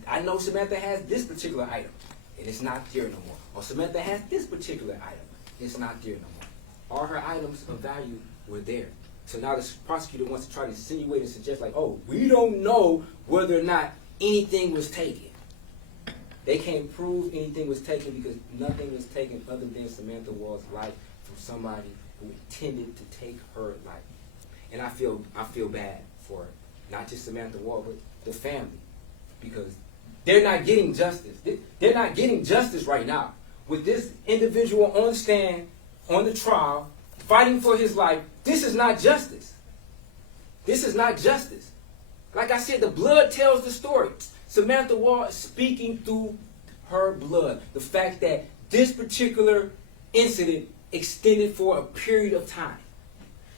I know Samantha has this particular item, and it's not there no more. Or Samantha has this particular item, it's not there no more. All her items of value were there. So now the prosecutor wants to try to insinuate and suggest like, oh, we don't know whether or not anything was taken. They can't prove anything was taken because nothing was taken other than Samantha Woll's life from somebody who intended to take her life. And I feel bad for not just Samantha Woll, but the family, because they're not getting justice. They're not getting justice right now. With this individual on stand, on the trial, fighting for his life, this is not justice. This is not justice. Like I said, the blood tells the story. Samantha Woll is speaking through her blood. The fact that this particular incident extended for a period of time.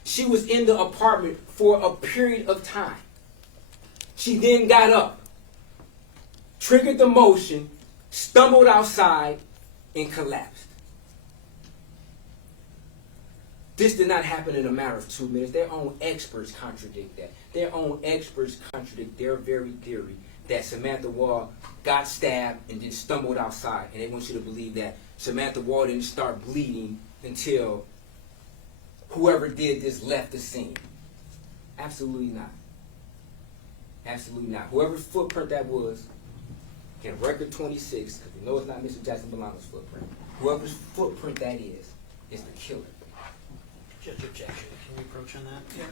She was in the apartment for a period of time. She then got up, triggered the motion, stumbled outside, and collapsed. This did not happen in a matter of 2 minutes. Their own experts contradict that. Their own experts contradict their very theory that Samantha Woll got stabbed and then stumbled outside. And they want you to believe that Samantha Woll didn't start bleeding until whoever did this left the scene. Absolutely not. Absolutely not. Whoever's footprint that was, in record 26, because we know it's not Mr. Jackson-Bolanos' footprint. Whoever's footprint that is the killer. Judge objection. Can we approach on that? Yes.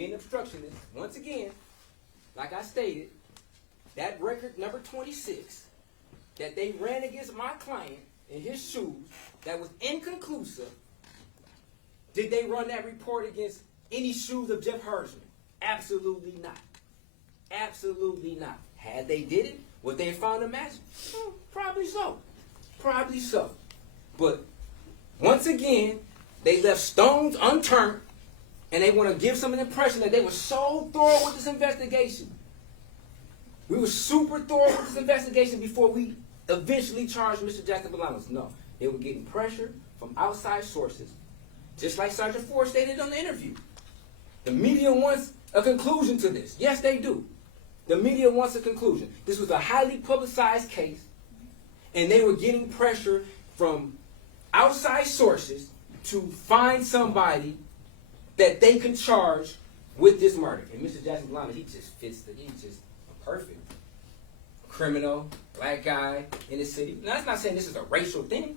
being obstructionist, once again, like I stated, that record number 26 that they ran against my client in his shoes that was inconclusive, did they run that report against any shoes of Jeff Hersman? Absolutely not. Absolutely not. Had they did it, would they have found a match? Probably so. Probably so. But once again, they left stones unturned, and they want to give some impression that they were so thorough with this investigation. We were super thorough with this investigation before we eventually charged Mr. Jackson-Bolanos. No, they were getting pressure from outside sources, just like Sergeant Ford stated on the interview. The media wants a conclusion to this. Yes, they do. The media wants a conclusion. This was a highly publicized case, and they were getting pressure from outside sources to find somebody that they can charge with this murder. And Mr. Jackson-Bolanos, he just fits he's just a perfect criminal, black guy in the city. Now, that's not saying this is a racial thing.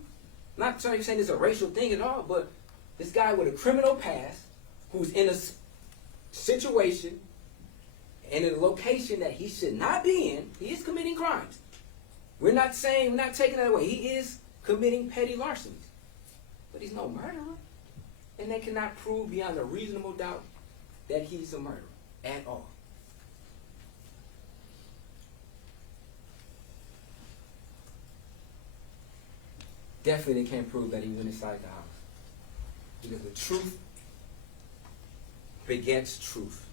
I'm not saying this is a racial thing at all, but this guy with a criminal past who's in a situation and in a location that he should not be in, he is committing crimes. We're not taking that away. He is committing petty larcenies. But he's no murderer. And they cannot prove beyond a reasonable doubt that he's a murderer at all. Definitely they can't prove that he went inside the house. Because the truth begets truth.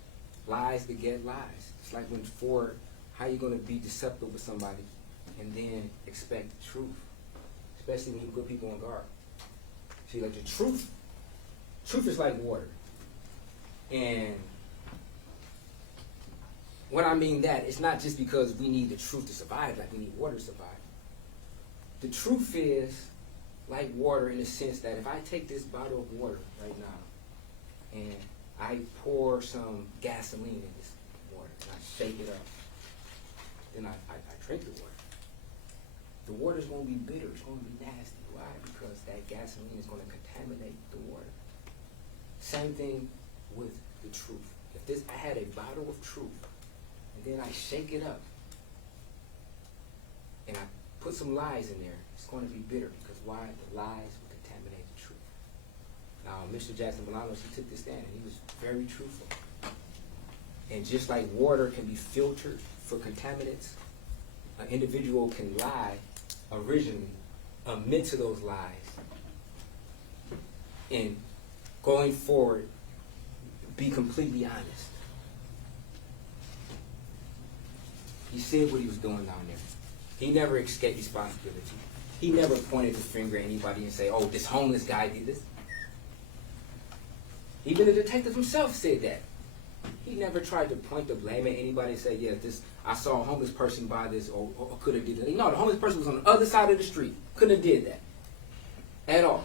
Lies beget lies. It's like when Ford, how you going to be deceptive with somebody and then expect truth? Especially when you put people on guard. See, like the truth is like water. And what I mean that, it's not just because we need the truth to survive, like we need water to survive. The truth is like water in the sense that if I take this bottle of water right now and I pour some gasoline in this water and I shake it up, then I drink the water. The water's going to be bitter. It's going to be nasty. Why? Because that gasoline is going to contaminate the water. Same thing with the truth. If I had a bottle of truth and then I shake it up and I put some lies in there, it's going to be bitter because why? The lies will contaminate the truth. Now, Mr. Jackson-Bolanos, he took this stand and he was very truthful. And just like water can be filtered for contaminants, an individual can lie originally, admit to those lies, and going forward, be completely honest. He said what he was doing down there. He never escaped responsibility. He never pointed the finger at anybody and say, oh, this homeless guy did this. Even the detective himself said that. He never tried to point the blame at anybody and say, yeah, I saw a homeless person buy this or could have did that. No, the homeless person was on the other side of the street. Couldn't have did that. At all.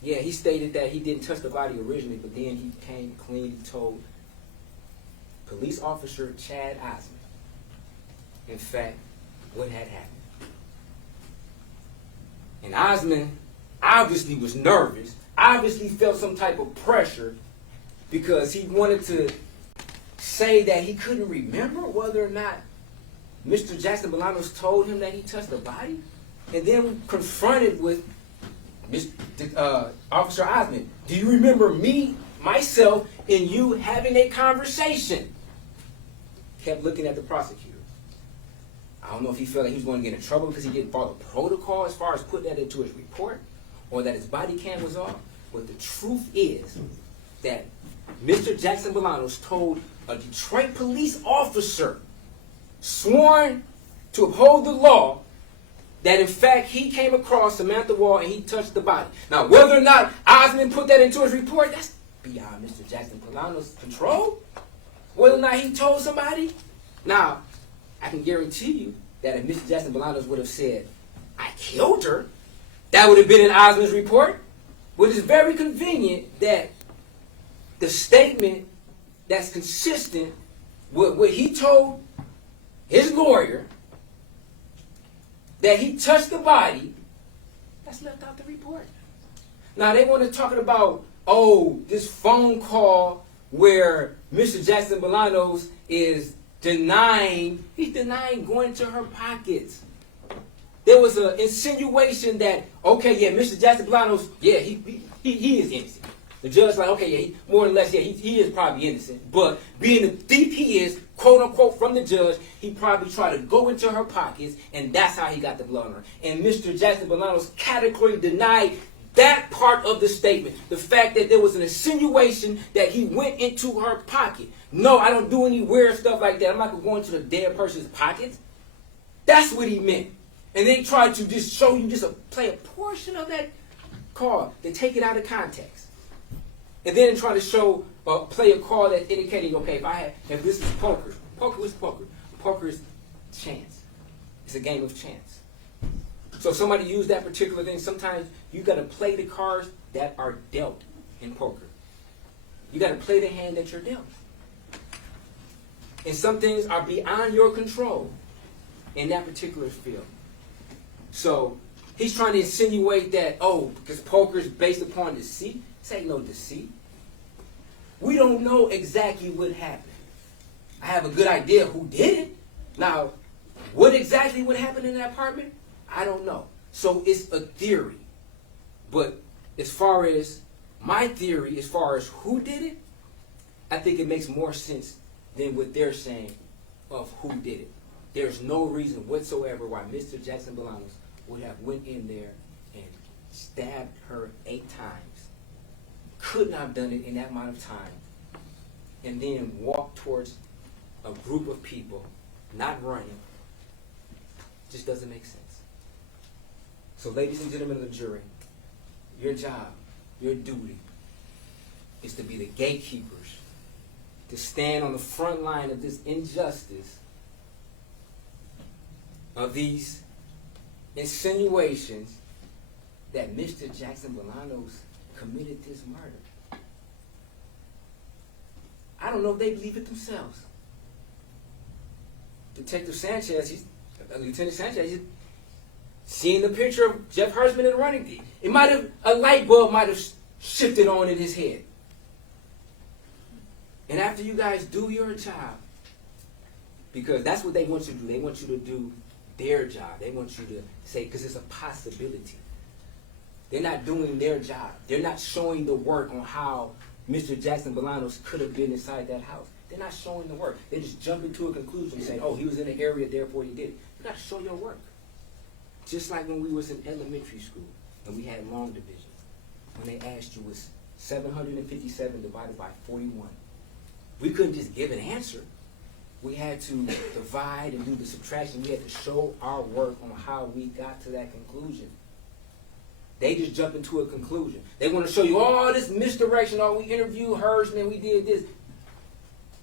Yeah, he stated that he didn't touch the body originally, but then he came clean. He told police officer Chad Osmond, in fact, what had happened. And Osmond obviously was nervous, obviously felt some type of pressure because he wanted to say that he couldn't remember whether or not Mr. Jackson-Bolanos told him that he touched the body. And then confronted with Officer Osmond, do you remember me, myself, and you having a conversation? Kept looking at the prosecutor. I don't know if he felt like he was going to get in trouble because he didn't follow protocol as far as putting that into his report or that his body cam was off. But the truth is that Mr. Jackson-Bolanos told a Detroit police officer sworn to uphold the law that in fact he came across Samantha Woll and he touched the body. Now whether or not Osmond put that into his report, that's beyond Mr. Jackson-Bolanos' control. Whether or not he told somebody. Now, I can guarantee you that if Mr. Jackson-Bolanos would have said, I killed her, that would have been in Osmond's report. But it's very convenient that the statement that's consistent with what he told his lawyer, that he touched the body, that's left out the report. Now they want to talk about, oh, this phone call where Mr. Jackson-Bolanos is denying going to her pockets. There was an insinuation that, okay, yeah, Mr. Jackson-Bolanos, yeah, he is innocent. The judge like, okay, yeah, more or less, yeah, he is probably innocent. But being the thief he is, quote unquote, from the judge, he probably tried to go into her pockets, and that's how he got the blood on her. And Mr. Jackson-Bolanos categorically denied that part of the statement. The fact that there was an insinuation that he went into her pocket. No, I don't do any weird stuff like that. I'm not going to go into the dead person's pockets. That's what he meant. And they tried to just show you, play a portion of that card. They take it out of context. And then try to show, play a card that indicated, okay, if this is poker. Poker is poker. Poker is chance. It's a game of chance. So if somebody used that particular thing, sometimes you got to play the cards that are dealt in poker. You got to play the hand that you're dealt. And some things are beyond your control in that particular field. So he's trying to insinuate that, because poker is based upon deceit. This ain't no deceit. We don't know exactly what happened. I have a good idea who did it. Now, what exactly would happen in that apartment? I don't know. So it's a theory. But as far as my theory, as far as who did it, I think it makes more sense than what they're saying of who did it. There's no reason whatsoever why Mr. Jackson-Bolanos would have went in there and stabbed her 8 times. Could not have done it in that amount of time. And then walked towards a group of people, not running. Just doesn't make sense. So ladies and gentlemen of the jury, your job, your duty is to be the gatekeepers, to stand on the front line of this injustice, of these insinuations that Mr. Jackson-Bolanos committed this murder. I don't know if they believe it themselves. Detective Sanchez, Lieutenant Sanchez, he's seeing the picture of Jeff Hersman in the running team. A light bulb might have shifted on in his head. And after you guys do your job, because that's what they want you to do. They want you to do their job. They want you to say, because it's a possibility. They're not doing their job. They're not showing the work on how Mr. Jackson-Bolanos could have been inside that house. They're not showing the work. They just jump into a conclusion and say, he was in the area, therefore he did it. You got to show your work. Just like when we was in elementary school and we had long division. When they asked you, was 757 divided by 41? We couldn't just give an answer. We had to divide and do the subtraction. We had to show our work on how we got to that conclusion. They just jump into a conclusion. They want to show you all this misdirection. We interviewed Hersman, we did this.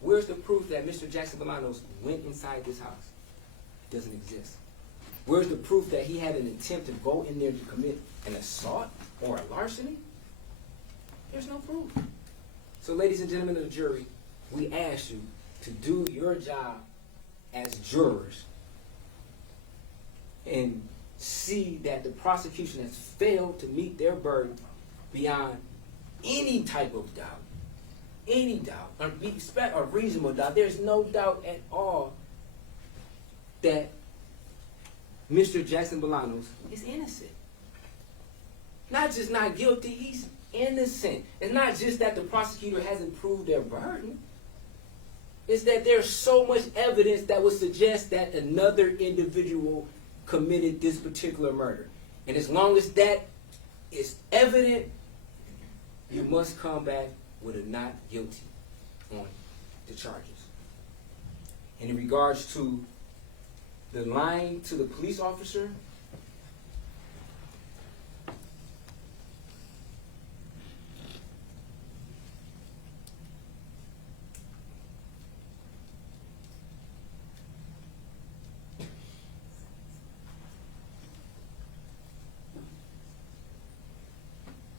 Where's the proof that Mr. Jackson-Bolanos went inside this house? It doesn't exist. Where's the proof that he had an attempt to go in there to commit an assault or a larceny? There's no proof. So ladies and gentlemen of the jury, we ask you to do your job as jurors and see that the prosecution has failed to meet their burden beyond any type of doubt. Any doubt, or reasonable doubt. There's no doubt at all that Mr. Jackson-Bolanos is innocent. Not just not guilty, he's innocent. It's not just that the prosecutor hasn't proved their burden. It's that there's so much evidence that would suggest that another individual committed this particular murder. And as long as that is evident, you must come back with a not guilty on the charges. And in regards to the lying to the police officer,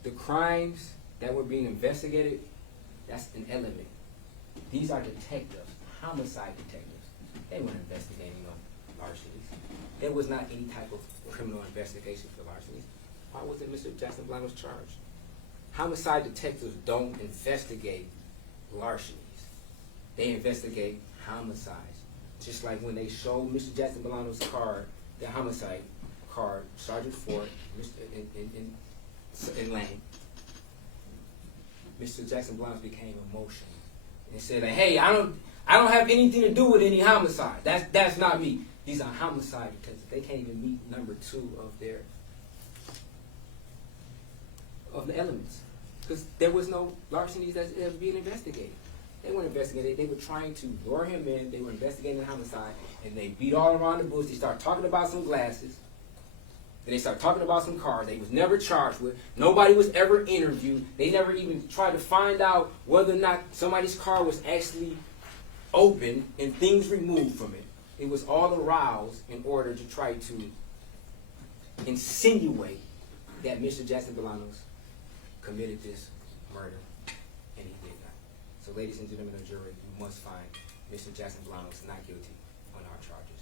the crimes that were being investigated, that's an element. These are detectives, homicide detectives. They weren't investigating on larcenies. There was not any type of criminal investigation for larcenies. Why wasn't Mr. Jackson-Bolanos charged? Homicide detectives don't investigate larcenies. They investigate homicides. Just like when they showed Mr. Jackson-Bolanos' card, the homicide card, Sergeant Ford, in Lane, Mr. Jackson-Bolanos became emotional and said, like, "Hey, I don't have anything to do with any homicide. That's not me. These are homicide detectives. They can't even meet number 2 of the elements, because there was no larcenies that was being investigated. They weren't investigating. They were trying to lure him in. They were investigating the homicide, and they beat all around the bush. They started talking about some glasses. Then they started talking about some cars they was never charged with. Nobody was ever interviewed. They never even tried to find out whether or not somebody's car was actually open and things removed from it. It was all aroused in order to try to insinuate that Mr. Jackson-Bolanos committed this murder, and he did not. So, ladies and gentlemen of the jury, you must find Mr. Jackson-Bolanos not guilty on our charges.